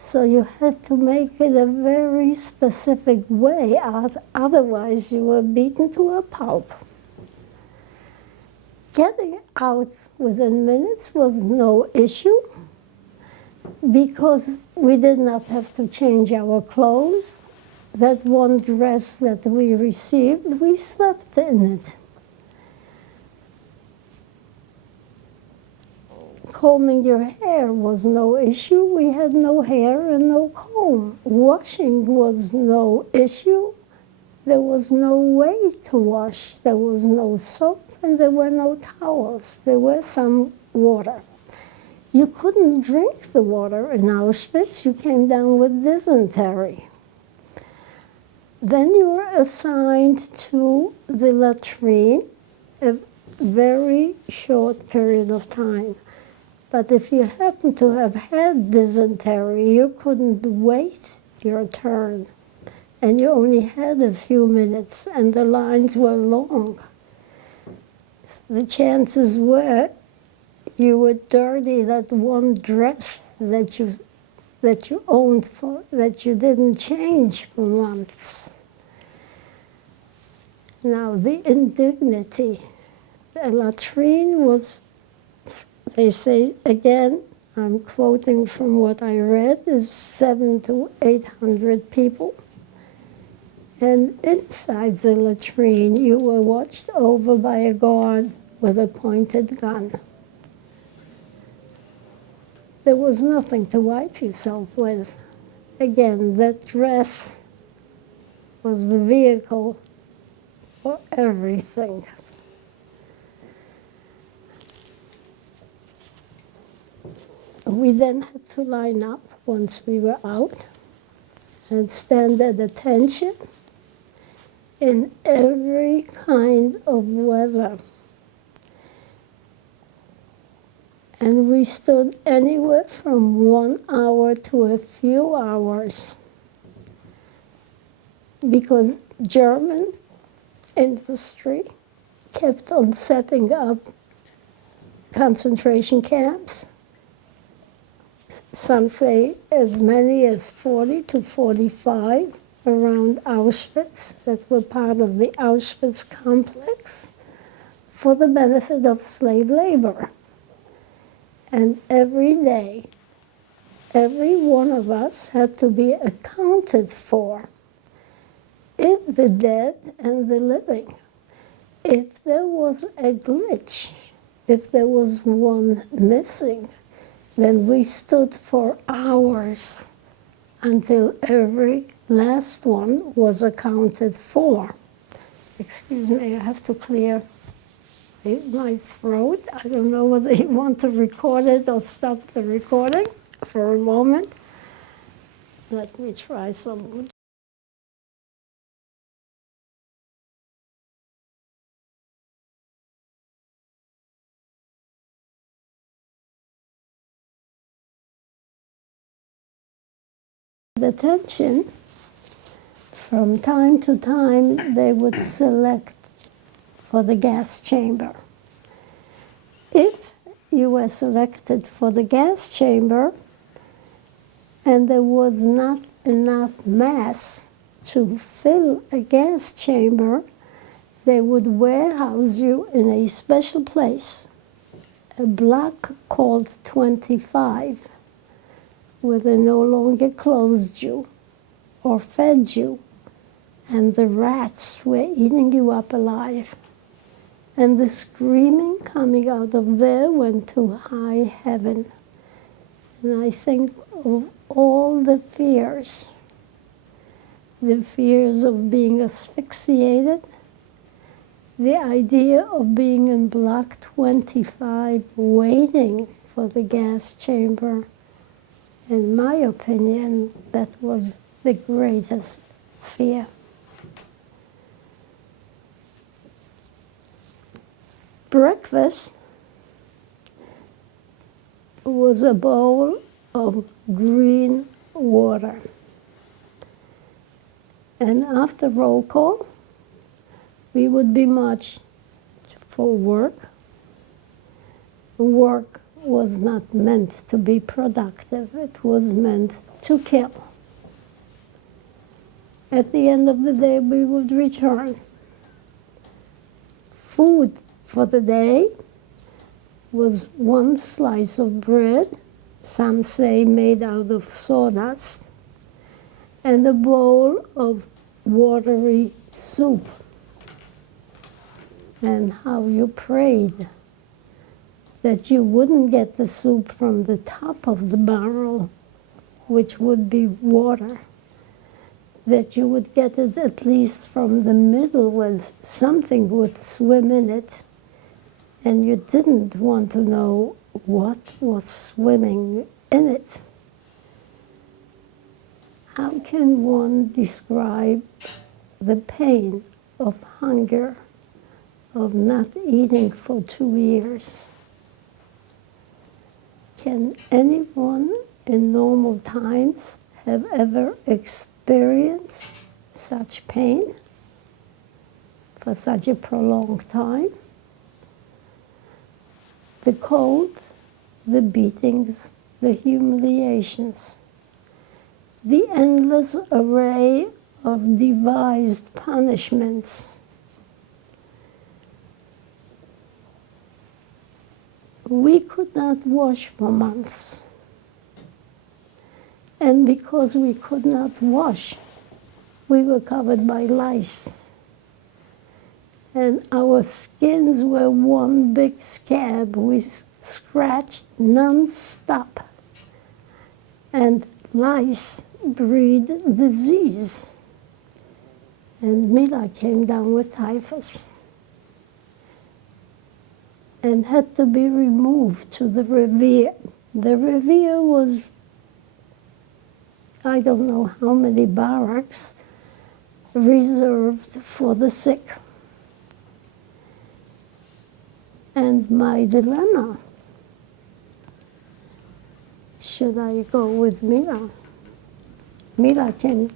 So you had to make it a very specific way, otherwise you were beaten to a pulp. Getting out within minutes was no issue because we did not have to change our clothes. That one dress that we received, we slept in it. Combing your hair was no issue. We had no hair and no comb. Washing was no issue. There was no way to wash. There was no soap and there were no towels. There was some water. You couldn't drink the water in Auschwitz. You came down with dysentery. Then you were assigned to the latrine a very short period of time. But if you happened to have had dysentery, you couldn't wait your turn. And you only had a few minutes, and the lines were long. The chances were you would dirty that one dress that you owned that you didn't change for months. Now the indignity. The latrine was, they say again, I'm quoting from what I read, is 700 to 800 people. And inside the latrine, you were watched over by a guard with a pointed gun. There was nothing to wipe yourself with. Again, that dress was the vehicle for everything. We then had to line up once we were out and stand at attention in every kind of weather. And we stood anywhere from 1 hour to a few hours because German industry kept on setting up concentration camps. Some say as many as 40 to 45 around Auschwitz that were part of the Auschwitz complex for the benefit of slave labor. And every day, every one of us had to be accounted for, the dead and the living. If there was a glitch, if there was one missing, then we stood for hours until every last one was accounted for. Excuse me, I have to clear my throat. I don't know whether you want to record it or stop the recording for a moment. Let me try some. Detention, from time to time, they would select for the gas chamber. If you were selected for the gas chamber and there was not enough mass to fill a gas chamber, they would warehouse you in a special place, a block called 25, where they no longer clothed you or fed you, and the rats were eating you up alive. And the screaming coming out of there went to high heaven. And I think of all the fears of being asphyxiated, the idea of being in block 25 waiting for the gas chamber. In my opinion, that was the greatest fear. Breakfast was a bowl of green water. And after roll call, we would be marched for work. Work was not meant to be productive. It was meant to kill. At the end of the day, we would return. Food for the day was one slice of bread, some say made out of sawdust, and a bowl of watery soup. And how you prayed that you wouldn't get the soup from the top of the barrel, which would be water, that you would get it at least from the middle where something would swim in it. And you didn't want to know what was swimming in it. How can one describe the pain of hunger, of not eating for 2 years? Can anyone in normal times have ever experienced such pain for such a prolonged time? The cold, the beatings, the humiliations, the endless array of devised punishments. We could not wash for months. And because we could not wash, we were covered by lice. And our skins were one big scab. We scratched non-stop. And lice breed disease. And Mila came down with typhus and had to be removed to the Revere. The Revere was, I don't know how many barracks, reserved for the sick. And my dilemma should I go with Mila? Mila came,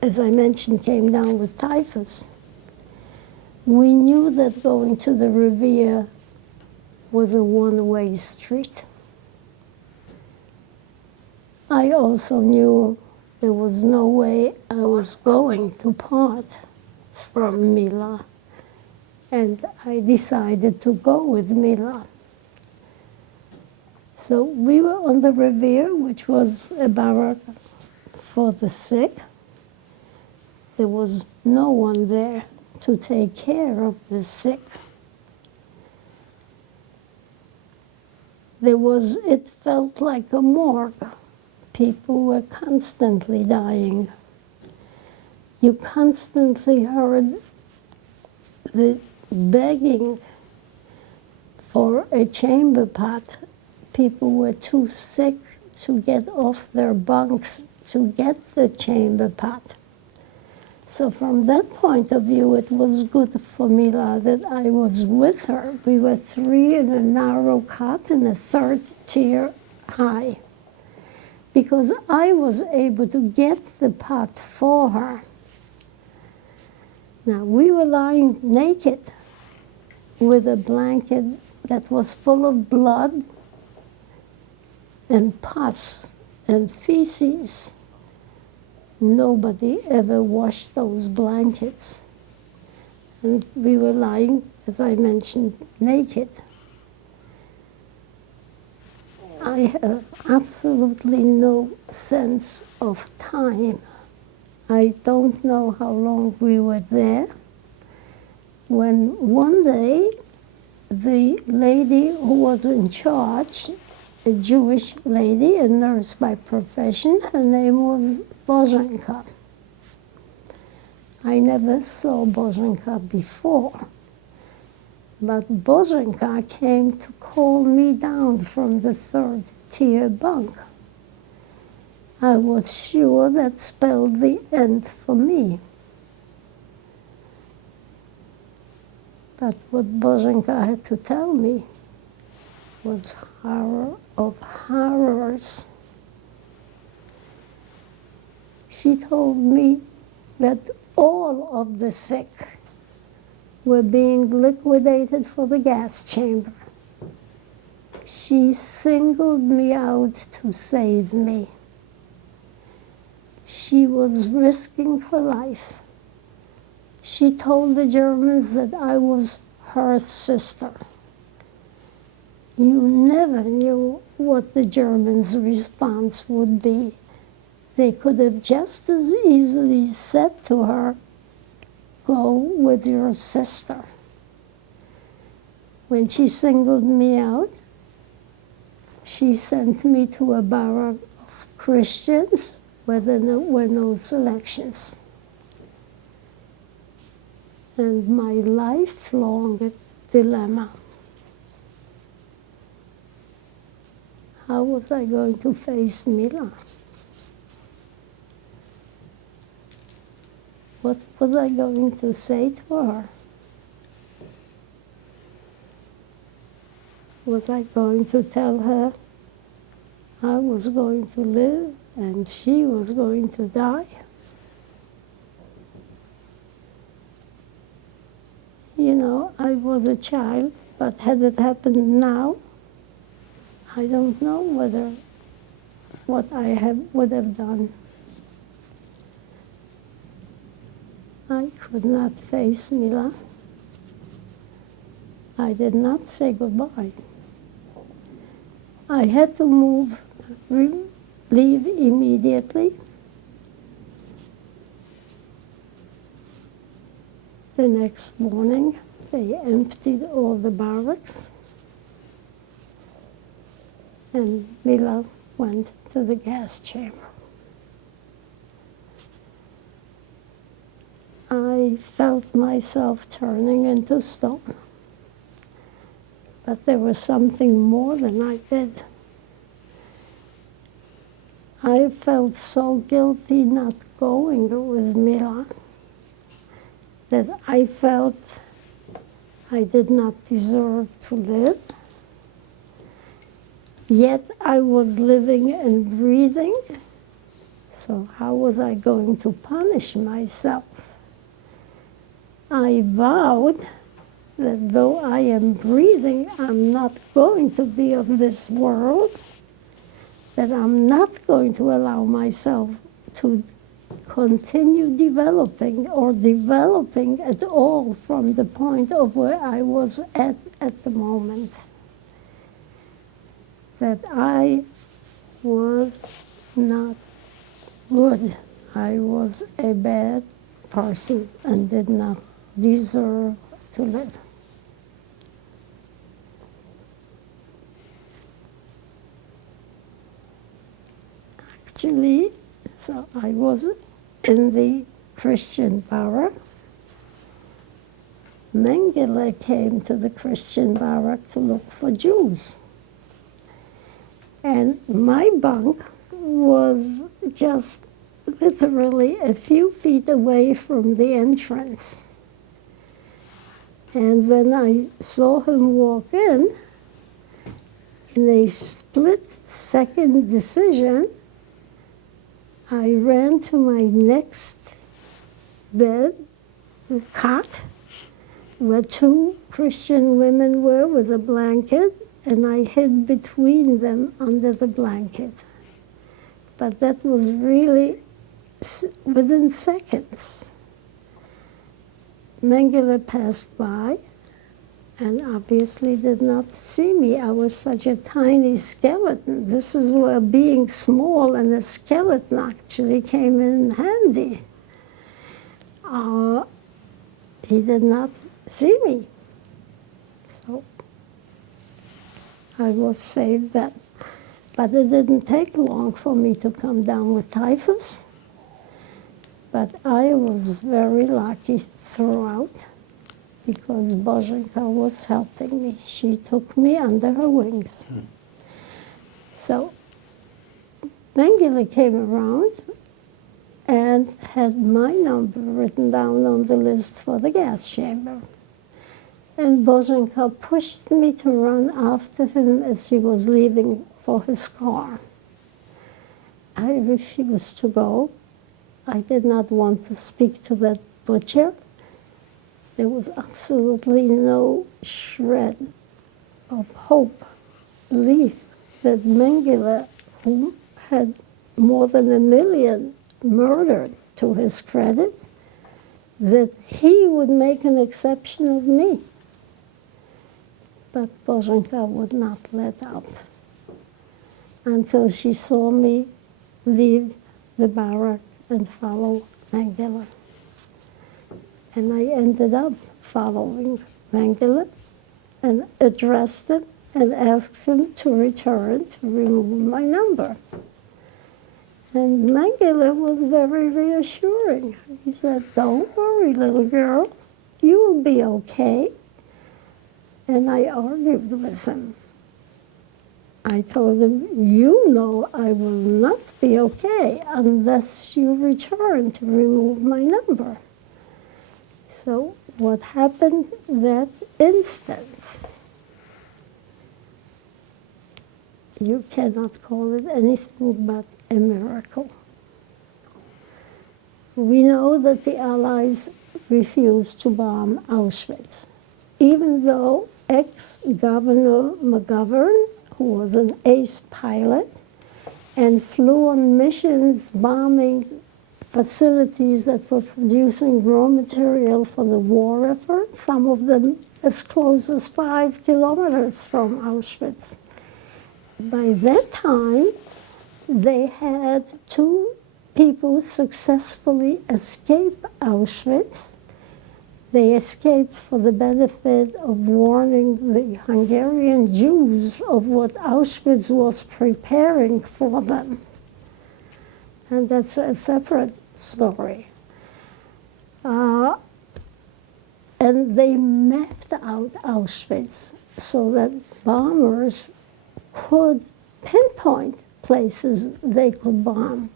as I mentioned, came down with typhus. We knew that going to the Riviera was a one-way street. I also knew there was no way I was going to part from Mila, and I decided to go with Mila. So we were on the Riviera, which was a barrack for the sick. There was no one there to take care of the sick. It felt like a morgue. People were constantly dying. You constantly heard the begging for a chamber pot. People were too sick to get off their bunks to get the chamber pot. So from that point of view, it was good for Mila that I was with her. We were three in a narrow cot in a third tier high, because I was able to get the pot for her. Now, we were lying naked with a blanket that was full of blood and pus and feces. Nobody ever washed those blankets. And we were lying, as I mentioned, naked. I have absolutely no sense of time. I don't know how long we were there, when one day the lady who was in charge, a Jewish lady, a nurse by profession, her name was Boženka. I never saw Boženka before, but Boženka came to call me down from the third tier bunk. I was sure that spelled the end for me. But what Boženka had to tell me was horror of horrors. She told me that all of the sick were being liquidated for the gas chamber. She singled me out to save me. She was risking her life. She told the Germans that I was her sister. You never knew what the Germans' response would be. They could have just as easily said to her, "Go with your sister." When she singled me out, she sent me to a barrack of Christians where there were no selections. And my lifelong dilemma: how was I going to face Mila? What was I going to say to her? Was I going to tell her I was going to live and she was going to die? You know, I was a child, but had it happened now, I don't know what I would have done. I could not face Mila. I did not say goodbye. I had to leave immediately. The next morning, they emptied all the barracks, and Mila went to the gas chamber. I felt myself turning into stone. But there was something more than I did. I felt so guilty not going with Mila that I felt I did not deserve to live. yet I was living and breathing. So how was I going to punish myself? I vowed that though I am breathing, I'm not going to be of this world, that I'm not going to allow myself to continue developing or developing at all from the point of where I was at the moment. That I was not good. I was a bad person and did not deserve to live. Actually, so I was in the Christian barrack. Mengele came to the Christian barrack to look for Jews. And my bunk was just literally a few feet away from the entrance. And when I saw him walk in a split-second decision, I ran to my next bed, cot, where two Christian women were with a blanket, and I hid between them under the blanket. But that was really within seconds. Mengele passed by and obviously did not see me. I was such a tiny skeleton. This is where being small and a skeleton actually came in handy. He did not see me. So I was saved then. But it didn't take long for me to come down with typhus. But I was very lucky throughout because Bożenka was helping me. She took me under her wings. So Mengele came around and had my number written down on the list for the gas chamber. And Bożenka pushed me to run after him as he was leaving for his car. I refused to go. I did not want to speak to that butcher. There was absolutely no shred of hope, belief that Mengele, who had more than 1 million murdered to his credit, that he would make an exception of me. But Bożenka would not let up until she saw me leave the barrack and follow Mengele. And I ended up following Mengele and addressed him and asked him to return to remove my number. And Mengele was very reassuring. He said, "Don't worry, little girl, you will be okay." And I argued with him. I told him, "You know I will not be okay unless you return to remove my number." So what happened that instant, you cannot call it anything but a miracle. We know that the Allies refused to bomb Auschwitz, even though ex-Governor McGovern, who was an ace pilot and flew on missions bombing facilities that were producing raw material for the war effort, some of them as close as 5 kilometers from Auschwitz. By that time, they had 2 people successfully escape Auschwitz. They escaped for the benefit of warning the Hungarian Jews of what Auschwitz was preparing for them. And that's a separate story. And they mapped out Auschwitz so that bombers could pinpoint places they could bomb,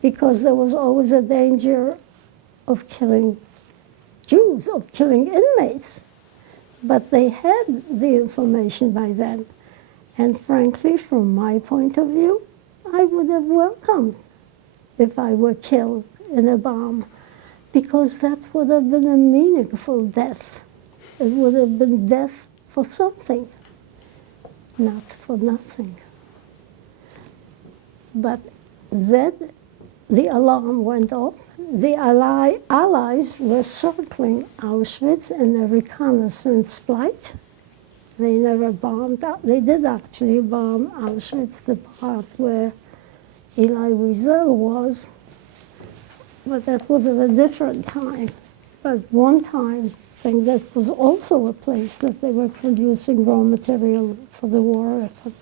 because there was always a danger of killing Jews, of killing inmates. But they had the information by then. And frankly, from my point of view, I would have welcomed if I were killed in a bomb, because that would have been a meaningful death. It would have been death for something, not for nothing. But then the alarm went off. The Allies were circling Auschwitz in a reconnaissance flight. They never bombed. They did actually bomb Auschwitz, the part where Elie Wiesel was, but that was at a different time. But one time, I think that was also a place that they were producing raw material for the war effort.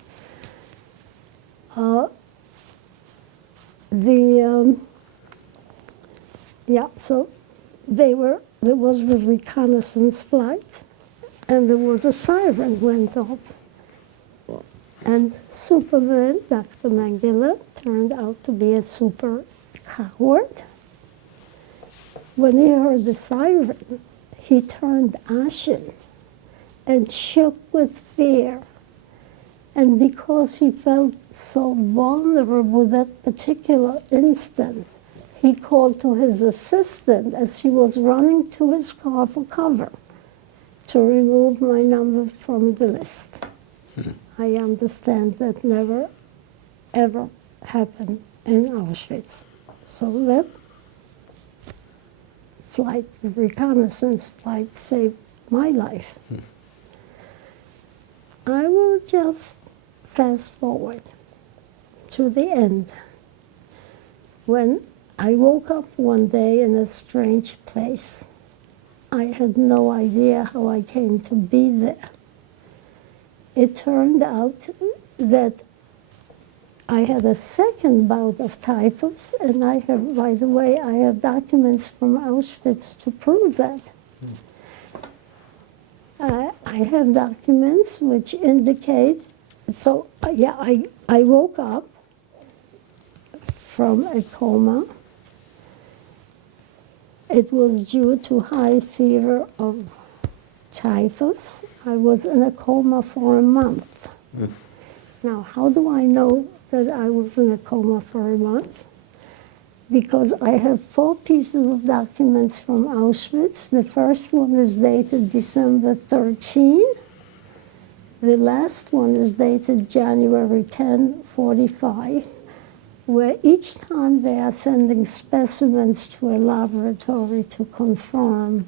So there was the reconnaissance flight, and there was a siren went off. And Superman, Dr. Mengele, turned out to be a super coward. When he heard the siren, he turned ashen and shook with fear. And because he felt so vulnerable that particular instant, he called to his assistant as he was running to his car for cover to remove my number from the list. I understand that never, ever happened in Auschwitz. So that flight, the reconnaissance flight, saved my life. I will just fast forward to the end. When I woke up one day in a strange place, I had no idea how I came to be there. It turned out that I had a second bout of typhus, and I have, by the way, I have documents from Auschwitz to prove that. I have documents which indicate, so yeah, I woke up from a coma. It was due to high fever of typhus. I was in a coma for a month. Now, how do I know that I was in a coma for a month? Because I have 4 pieces of documents from Auschwitz. The first one is dated December 13. The last one is dated January 10, 45, where each time they are sending specimens to a laboratory to confirm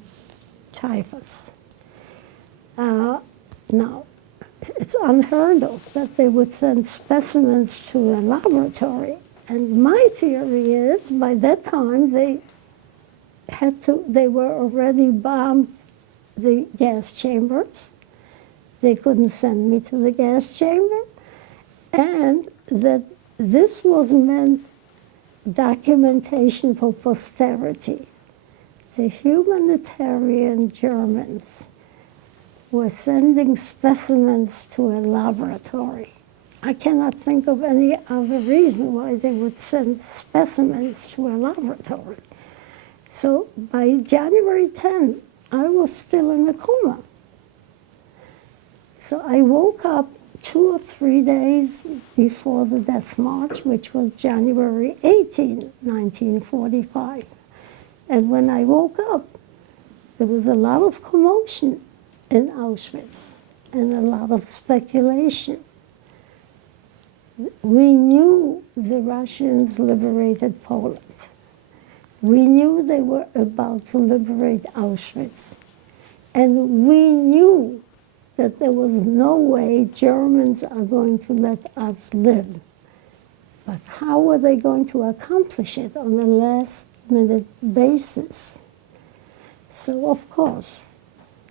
typhus. Now, it's unheard of that they would send specimens to a laboratory. And my theory is, by that time, they were already bombed the gas chambers. They couldn't send me to the gas chamber. And that this was meant documentation for posterity. The humanitarian Germans were sending specimens to a laboratory. I cannot think of any other reason why they would send specimens to a laboratory. So by January 10, I was still in a coma. So I woke up 2 or 3 days before the death march, which was January 18, 1945. And when I woke up, there was a lot of commotion in Auschwitz and a lot of speculation. We knew the Russians liberated Poland. We knew they were about to liberate Auschwitz. And we knew that there was no way Germans are going to let us live. But how were they going to accomplish it on a last-minute basis? So, of course,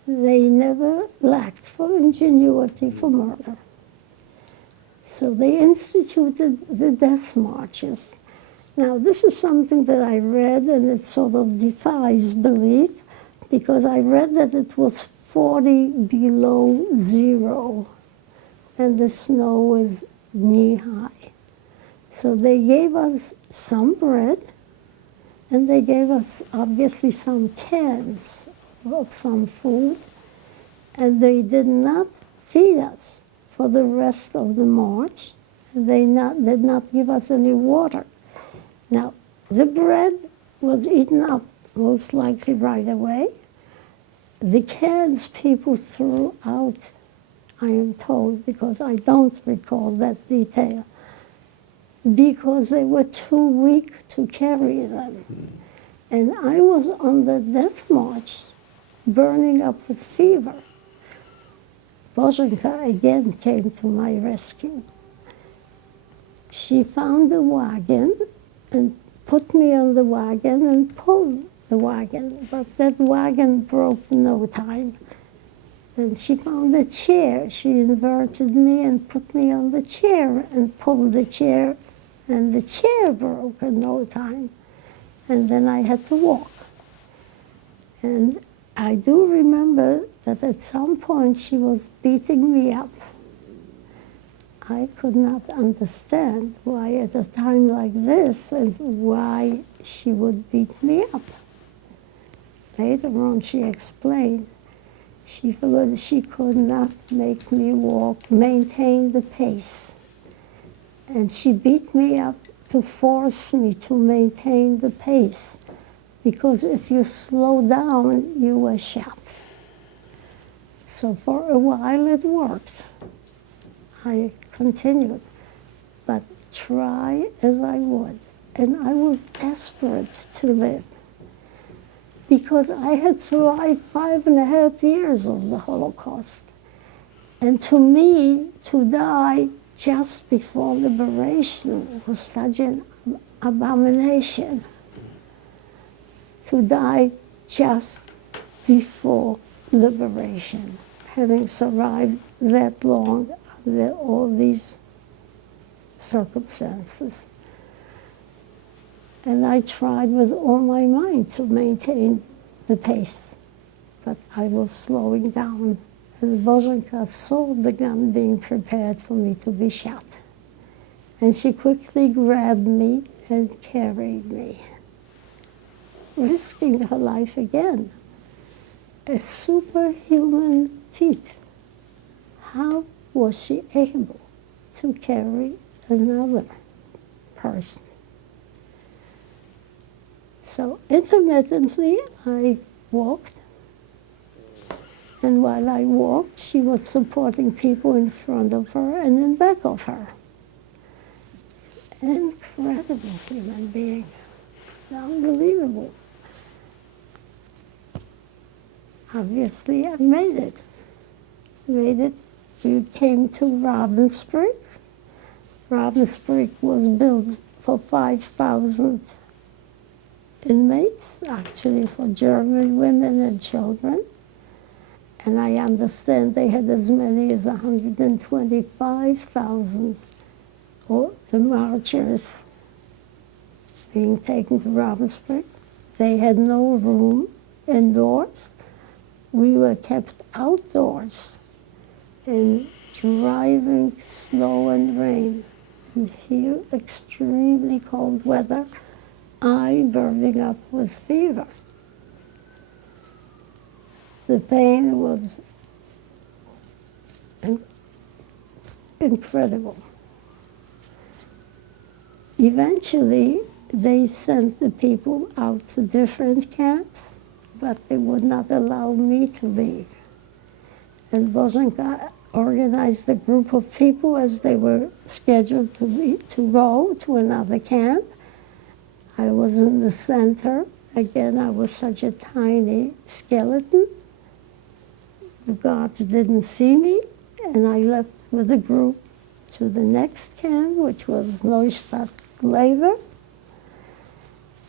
they never lacked for ingenuity for murder. So they instituted the death marches. Now, this is something that I read, and it sort of defies belief, because I read that it was 40 below zero, and the snow was knee-high. So they gave us some bread, and they gave us, obviously, some cans of some food, and they did not feed us for the rest of the march. They did not give us any water. Now, the bread was eaten up most likely right away. The cans people threw out, I am told, because I don't recall that detail, because they were too weak to carry them. And I was on the death march, burning up with fever. Bożenka again came to my rescue. She found the wagon and put me on the wagon and pulled the wagon, but that wagon broke in no time. And she found a chair. She inverted me and put me on the chair and pulled the chair, and the chair broke in no time. And then I had to walk. And I do remember that at some point she was beating me up. I could not understand why at a time like this and why she would beat me up. Later on she explained she figured she could not make me walk, maintain the pace. And she beat me up to force me to maintain the pace, because if you slow down, you were shot. So for a while it worked. I continued, but try as I would, and I was desperate to live, because I had survived 5.5 years of the Holocaust. And to me, to die just before liberation was such an abomination. To die just before liberation, having survived that long under all these circumstances. And I tried with all my mind to maintain the pace, but I was slowing down. And Bożenka saw the gun being prepared for me to be shot. And she quickly grabbed me and carried me, risking her life again. A superhuman feat. How was she able to carry another person? So intermittently, I walked. And while I walked, she was supporting people in front of her and in back of her. Incredible human being. Unbelievable. Obviously, I made it. We came to Ravensbrück. Ravensbrück was built for 5,000 inmates, actually for German women and children. And I understand they had as many as 125,000 the marchers being taken to Ravensbrück. They had no room indoors. We were kept outdoors in driving snow and rain, and here extremely cold weather, I burning up with fever. The pain was incredible. Eventually, they sent the people out to different camps, but they would not allow me to leave. And Bożenka organized a group of people as they were scheduled to go to another camp. I was in the center. Again, I was such a tiny skeleton. The guards didn't see me, and I left with the group to the next camp, which was Neustadt-Glewer.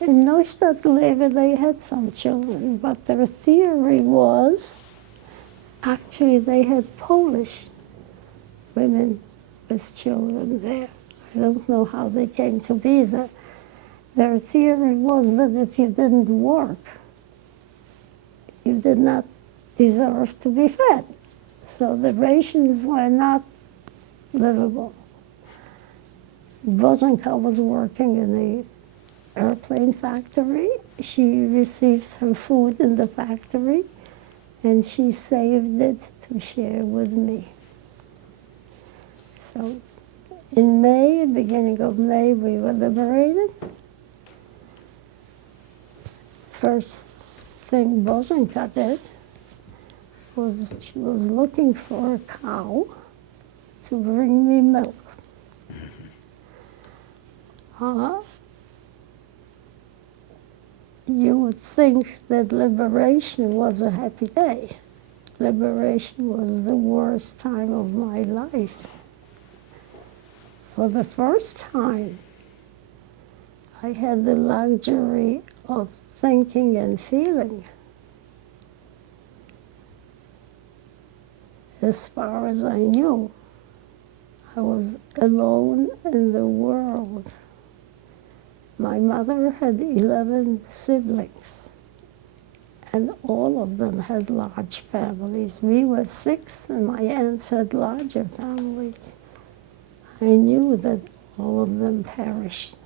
In Neustadt-Glewer, they had some children, but their theory was, actually, they had Polish women with children there. I don't know how they came to be there. Their theory was that if you didn't work, you did not deserve to be fed. So the rations were not livable. Bożenka was working in the airplane factory. She received her food in the factory, and she saved it to share with me. So in May, beginning of May, we were liberated. First thing Bożenka did was she was looking for a cow to bring me milk. You would think that liberation was a happy day. Liberation was the worst time of my life. For the first time, I had the luxury of thinking and feeling. As far as I knew, I was alone in the world. My mother had 11 siblings, and all of them had large families. We were 6, and my aunts had larger families. I knew that all of them perished.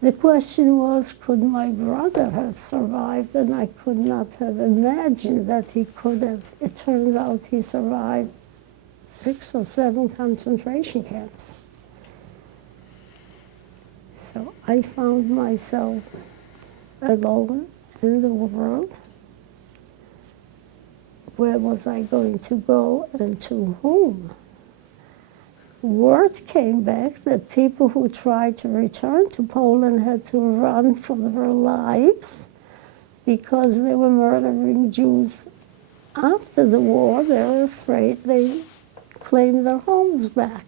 The question was, could my brother have survived? And I could not have imagined that he could have. It turns out he survived 6 or 7 concentration camps. So I found myself alone in the world. Where was I going to go and to whom? Word came back that people who tried to return to Poland had to run for their lives because they were murdering Jews after the war. They were afraid they claimed their homes back.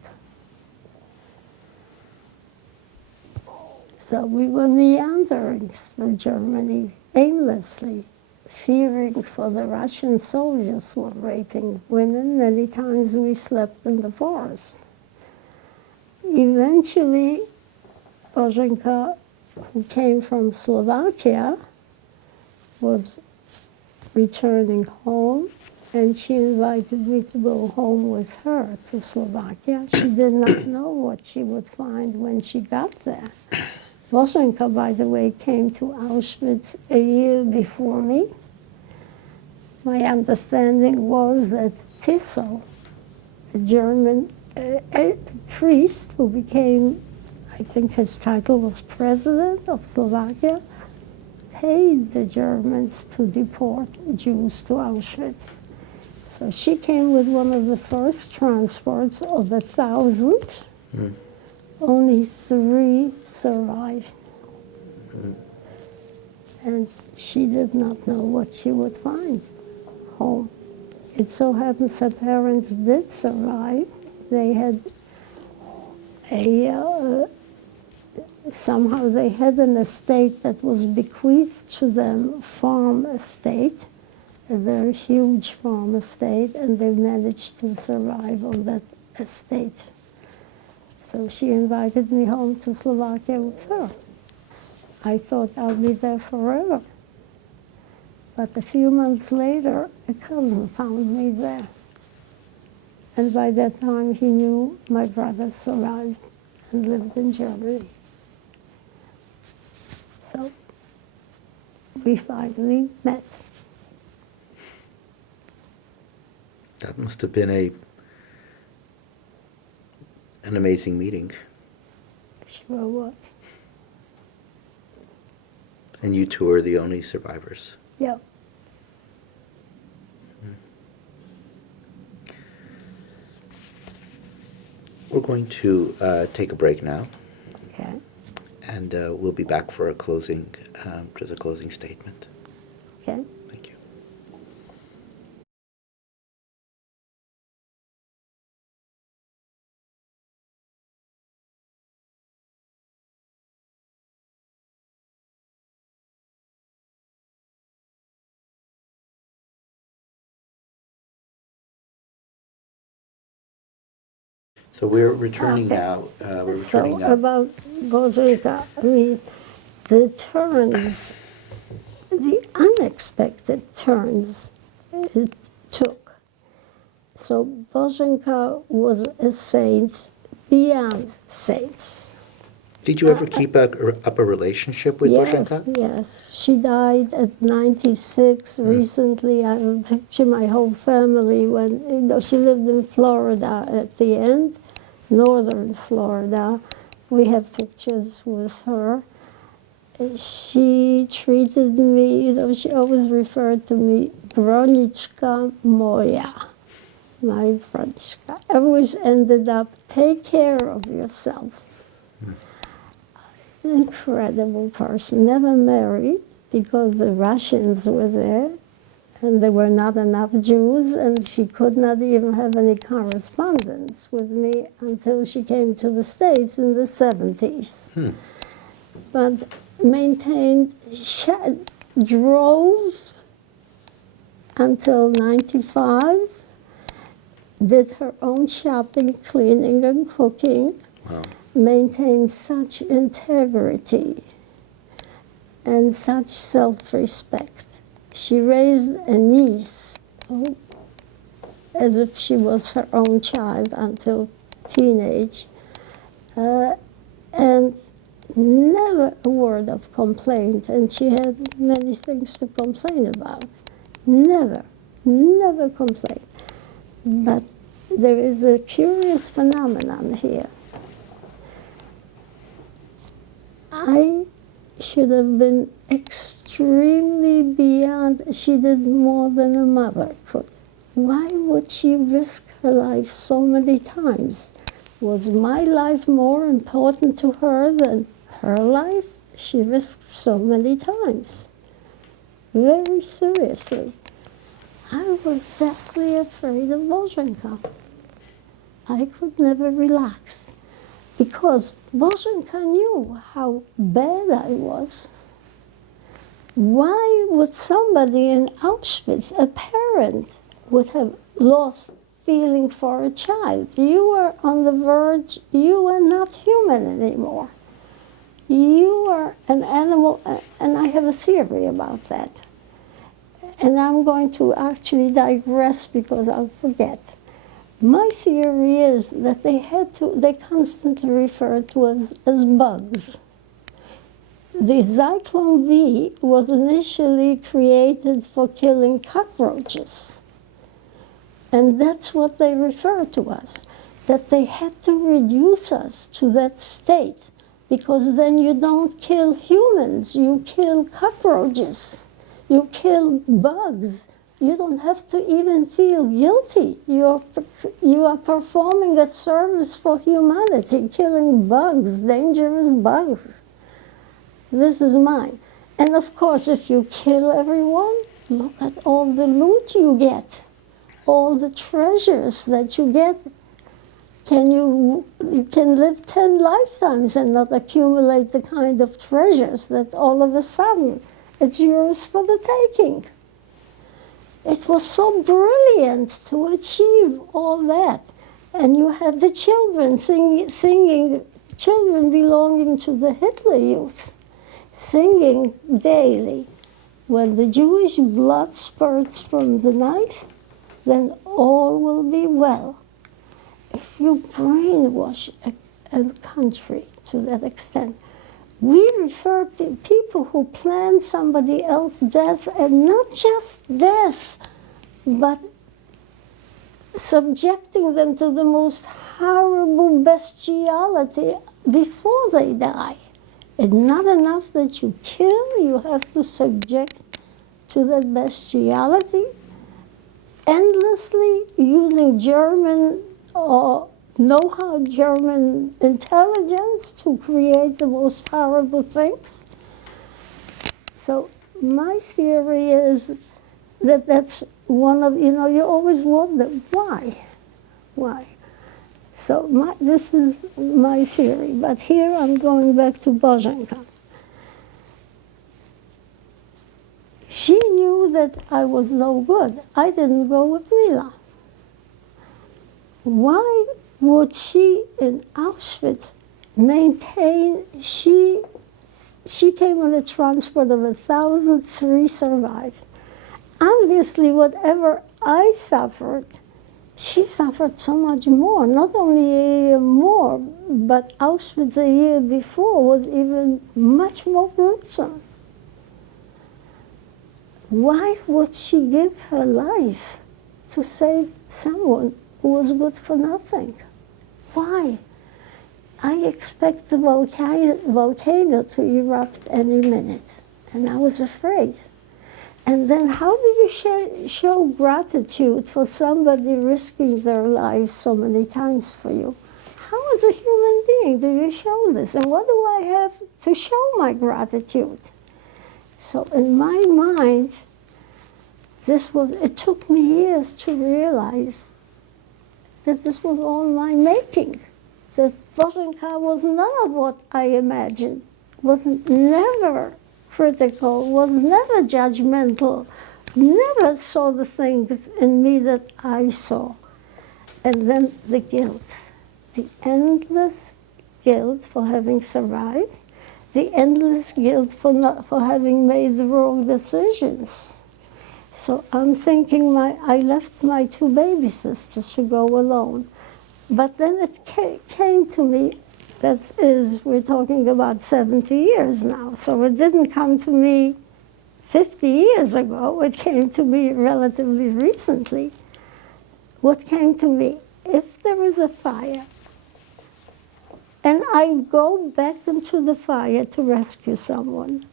So we were meandering through Germany aimlessly, fearing for the Russian soldiers who were raping women. Many times we slept in the forest. Eventually, Bożenka, who came from Slovakia, was returning home, and she invited me to go home with her to Slovakia. She did not know what she would find when she got there. Bożenka, by the way, came to Auschwitz a year before me. My understanding was that Tiso, a German a priest who became, I think his title was president of Slovakia, paid the Germans to deport Jews to Auschwitz. So she came with one of the first transports of 1,000. Only 3 survived. And she did not know what she would find home. It so happens her parents did survive. They had somehow they had an estate that was bequeathed to them, farm estate, a very huge farm estate, and they managed to survive on that estate. So she invited me home to Slovakia with her. I thought I'll be there forever. But a few months later, a cousin found me there. And by that time, he knew my brother survived and lived in Germany. So we finally met. That must have been an amazing meeting. Sure was. And you two are the only survivors. Yeah. We're going to take a break now, Okay. and we'll be back for a closing, just a closing statement. Okay. Thank you. So we're returning Okay. now. We're So returning now. about Bożenka, I mean, the turns, the unexpected turns it took. So Bożenka was a saint beyond saints. Did you ever keep up a relationship with Boženka? Yes. She died at 96. Recently, I have a picture, my whole family, when, she lived in Florida at the end, northern Florida. We have pictures with her. She treated me, she always referred to me, Broniczka moja, my Broniczka. Always ended up, take care of yourself. Incredible person, never married because the Russians were there and there were not enough Jews, and she could not even have any correspondence with me until she came to the States in the 70s. But maintained, drove until 95, did her own shopping, cleaning and cooking. Wow. Maintained such integrity and such self-respect. She raised a niece as if she was her own child until teenage, and never a word of complaint, and she had many things to complain about. Never complained. But there is a curious phenomenon here. I should have been extremely beyond, she did more than a mother could. Why would she risk her life so many times? Was my life more important to her than her life? She risked so many times. Very seriously. I was deathly afraid of Boženka. I could never relax. Because Boženka knew how bad I was. Why would somebody in Auschwitz, a parent, would have lost feeling for a child? You are on the verge, you are not human anymore. You are an animal, and I have a theory about that. And I'm going to actually digress because I'll forget. My theory is that they constantly referred to us as bugs. The Zyklon B was initially created for killing cockroaches. And that's what they refer to us, that they had to reduce us to that state, because then you don't kill humans, you kill cockroaches, you kill bugs. You don't have to even feel guilty. You are performing a service for humanity, killing bugs, dangerous bugs. This is mine. And of course, if you kill everyone, look at all the loot you get, all the treasures that you get. You can live 10 lifetimes and not accumulate the kind of treasures that all of a sudden it's yours for the taking. It was so brilliant to achieve all that. And you had the children singing, children belonging to the Hitler Youth, singing daily. When the Jewish blood spurts from the knife, then all will be well. If you brainwash a country to that extent, we refer to people who plan somebody else's death, and not just death, but subjecting them to the most horrible bestiality before they die. It's not enough that you kill, you have to subject to that bestiality, endlessly using German or know-how German intelligence to create the most horrible things. So my theory is that that's one of, you always wonder, why? Why? So this is my theory, but here I'm going back to Boženka. She knew that I was no good. I didn't go with Mila. Why would she in Auschwitz maintain, she came on a transport of 1,000, 3 survived. Obviously, whatever I suffered, she suffered so much more. Not only a year more, but Auschwitz a year before was even much more gruesome. Why would she give her life to save someone who was good for nothing? Why? I expect the volcano to erupt any minute, and I was afraid. And then how do you show gratitude for somebody risking their lives so many times for you? How, as a human being, do you show this? And what do I have to show my gratitude? So in my mind, it took me years to realize that this was all my making. That Bosnia was none of what I imagined, was never critical, was never judgmental, never saw the things in me that I saw. And then the guilt, the endless guilt for having survived, the endless guilt for having made the wrong decisions. So I'm thinking I left my two baby sisters to go alone. But then it came to me, we're talking about 70 years now, so it didn't come to me 50 years ago, it came to me relatively recently. What came to me, if there is a fire, and I go back into the fire to rescue someone,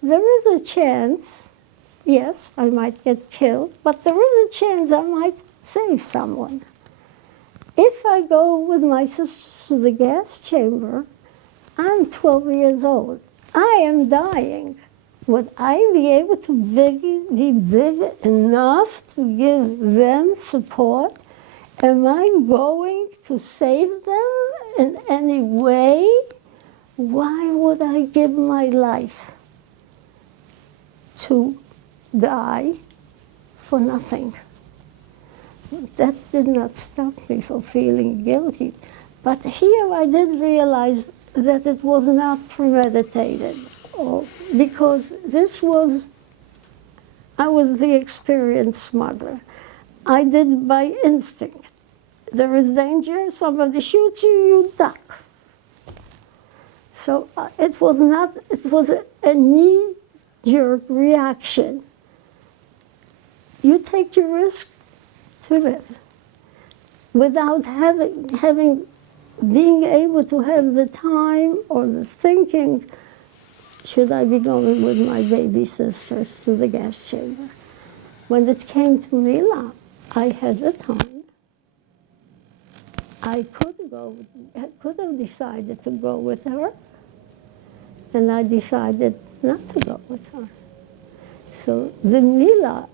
there is a chance, yes, I might get killed, but there is a chance I might save someone. If I go with my sisters to the gas chamber, I'm 12 years old. I am dying. Would I be able to be big enough to give them support? Am I going to save them in any way? Why would I give my life to die for nothing? That did not stop me from feeling guilty. But here I did realize that it was not premeditated, because I was the experienced smuggler. I did by instinct. There is danger, somebody shoots you, you duck. So it was a knee-jerk reaction. You take your risk to live without being able to have the time or the thinking, should I be going with my baby sisters to the gas chamber? When it came to Mila, I had the time. I could have decided to go with her, and I decided not to go with her. So the Mila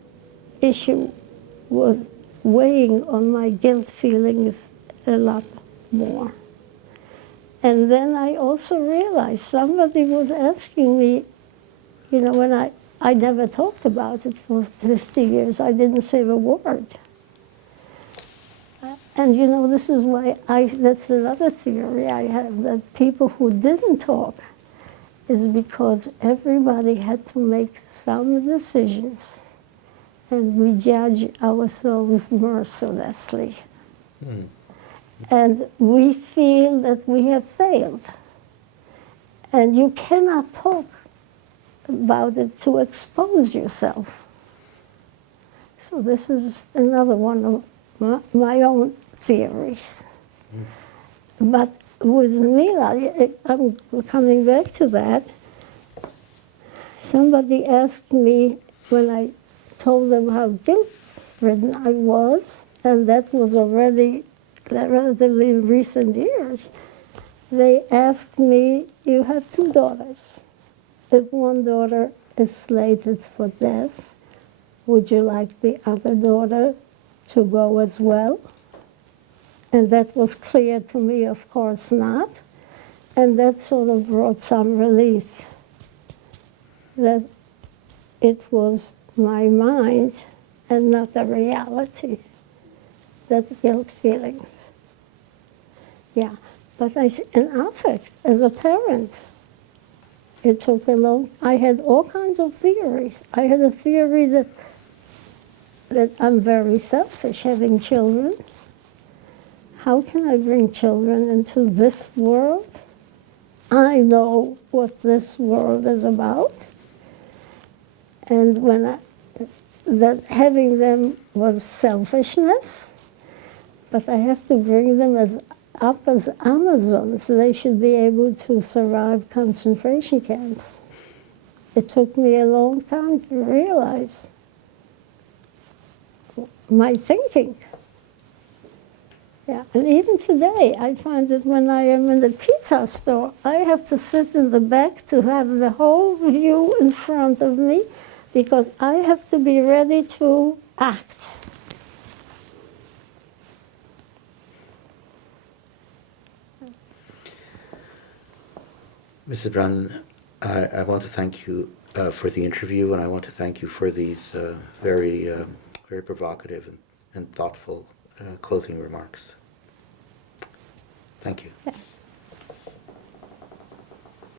issue was weighing on my guilt feelings a lot more. And then I also realized somebody was asking me, when I never talked about it for 50 years. I didn't say a word. And this is why that's another theory I have, that people who didn't talk is because everybody had to make some decisions. And we judge ourselves mercilessly. Mm. And we feel that we have failed. And you cannot talk about it to expose yourself. So this is another one of my own theories. Mm. But with Mila, I'm coming back to that. Somebody asked me when I told them how guilt-ridden I was, and that was already relatively in recent years. They asked me, you have two daughters. If one daughter is slated for death, would you like the other daughter to go as well? And that was clear to me, of course not. And that sort of brought some relief, that it was my mind and not the reality, that guilt feelings. Yeah, but in affect, as a parent, it took I had all kinds of theories. I had a theory that I'm very selfish having children. how can I bring children into this world? I know what this world is about. And that having them was selfishness, but I have to bring them up as Amazons. They should be able to survive concentration camps. It took me a long time to realize my thinking. Yeah, and even today, I find that when I am in the pizza store, I have to sit in the back to have the whole view in front of me, because I have to be ready to act. Mrs. Brandman, I want to thank you for the interview, and I want to thank you for these very provocative and thoughtful closing remarks. Thank you. Yeah.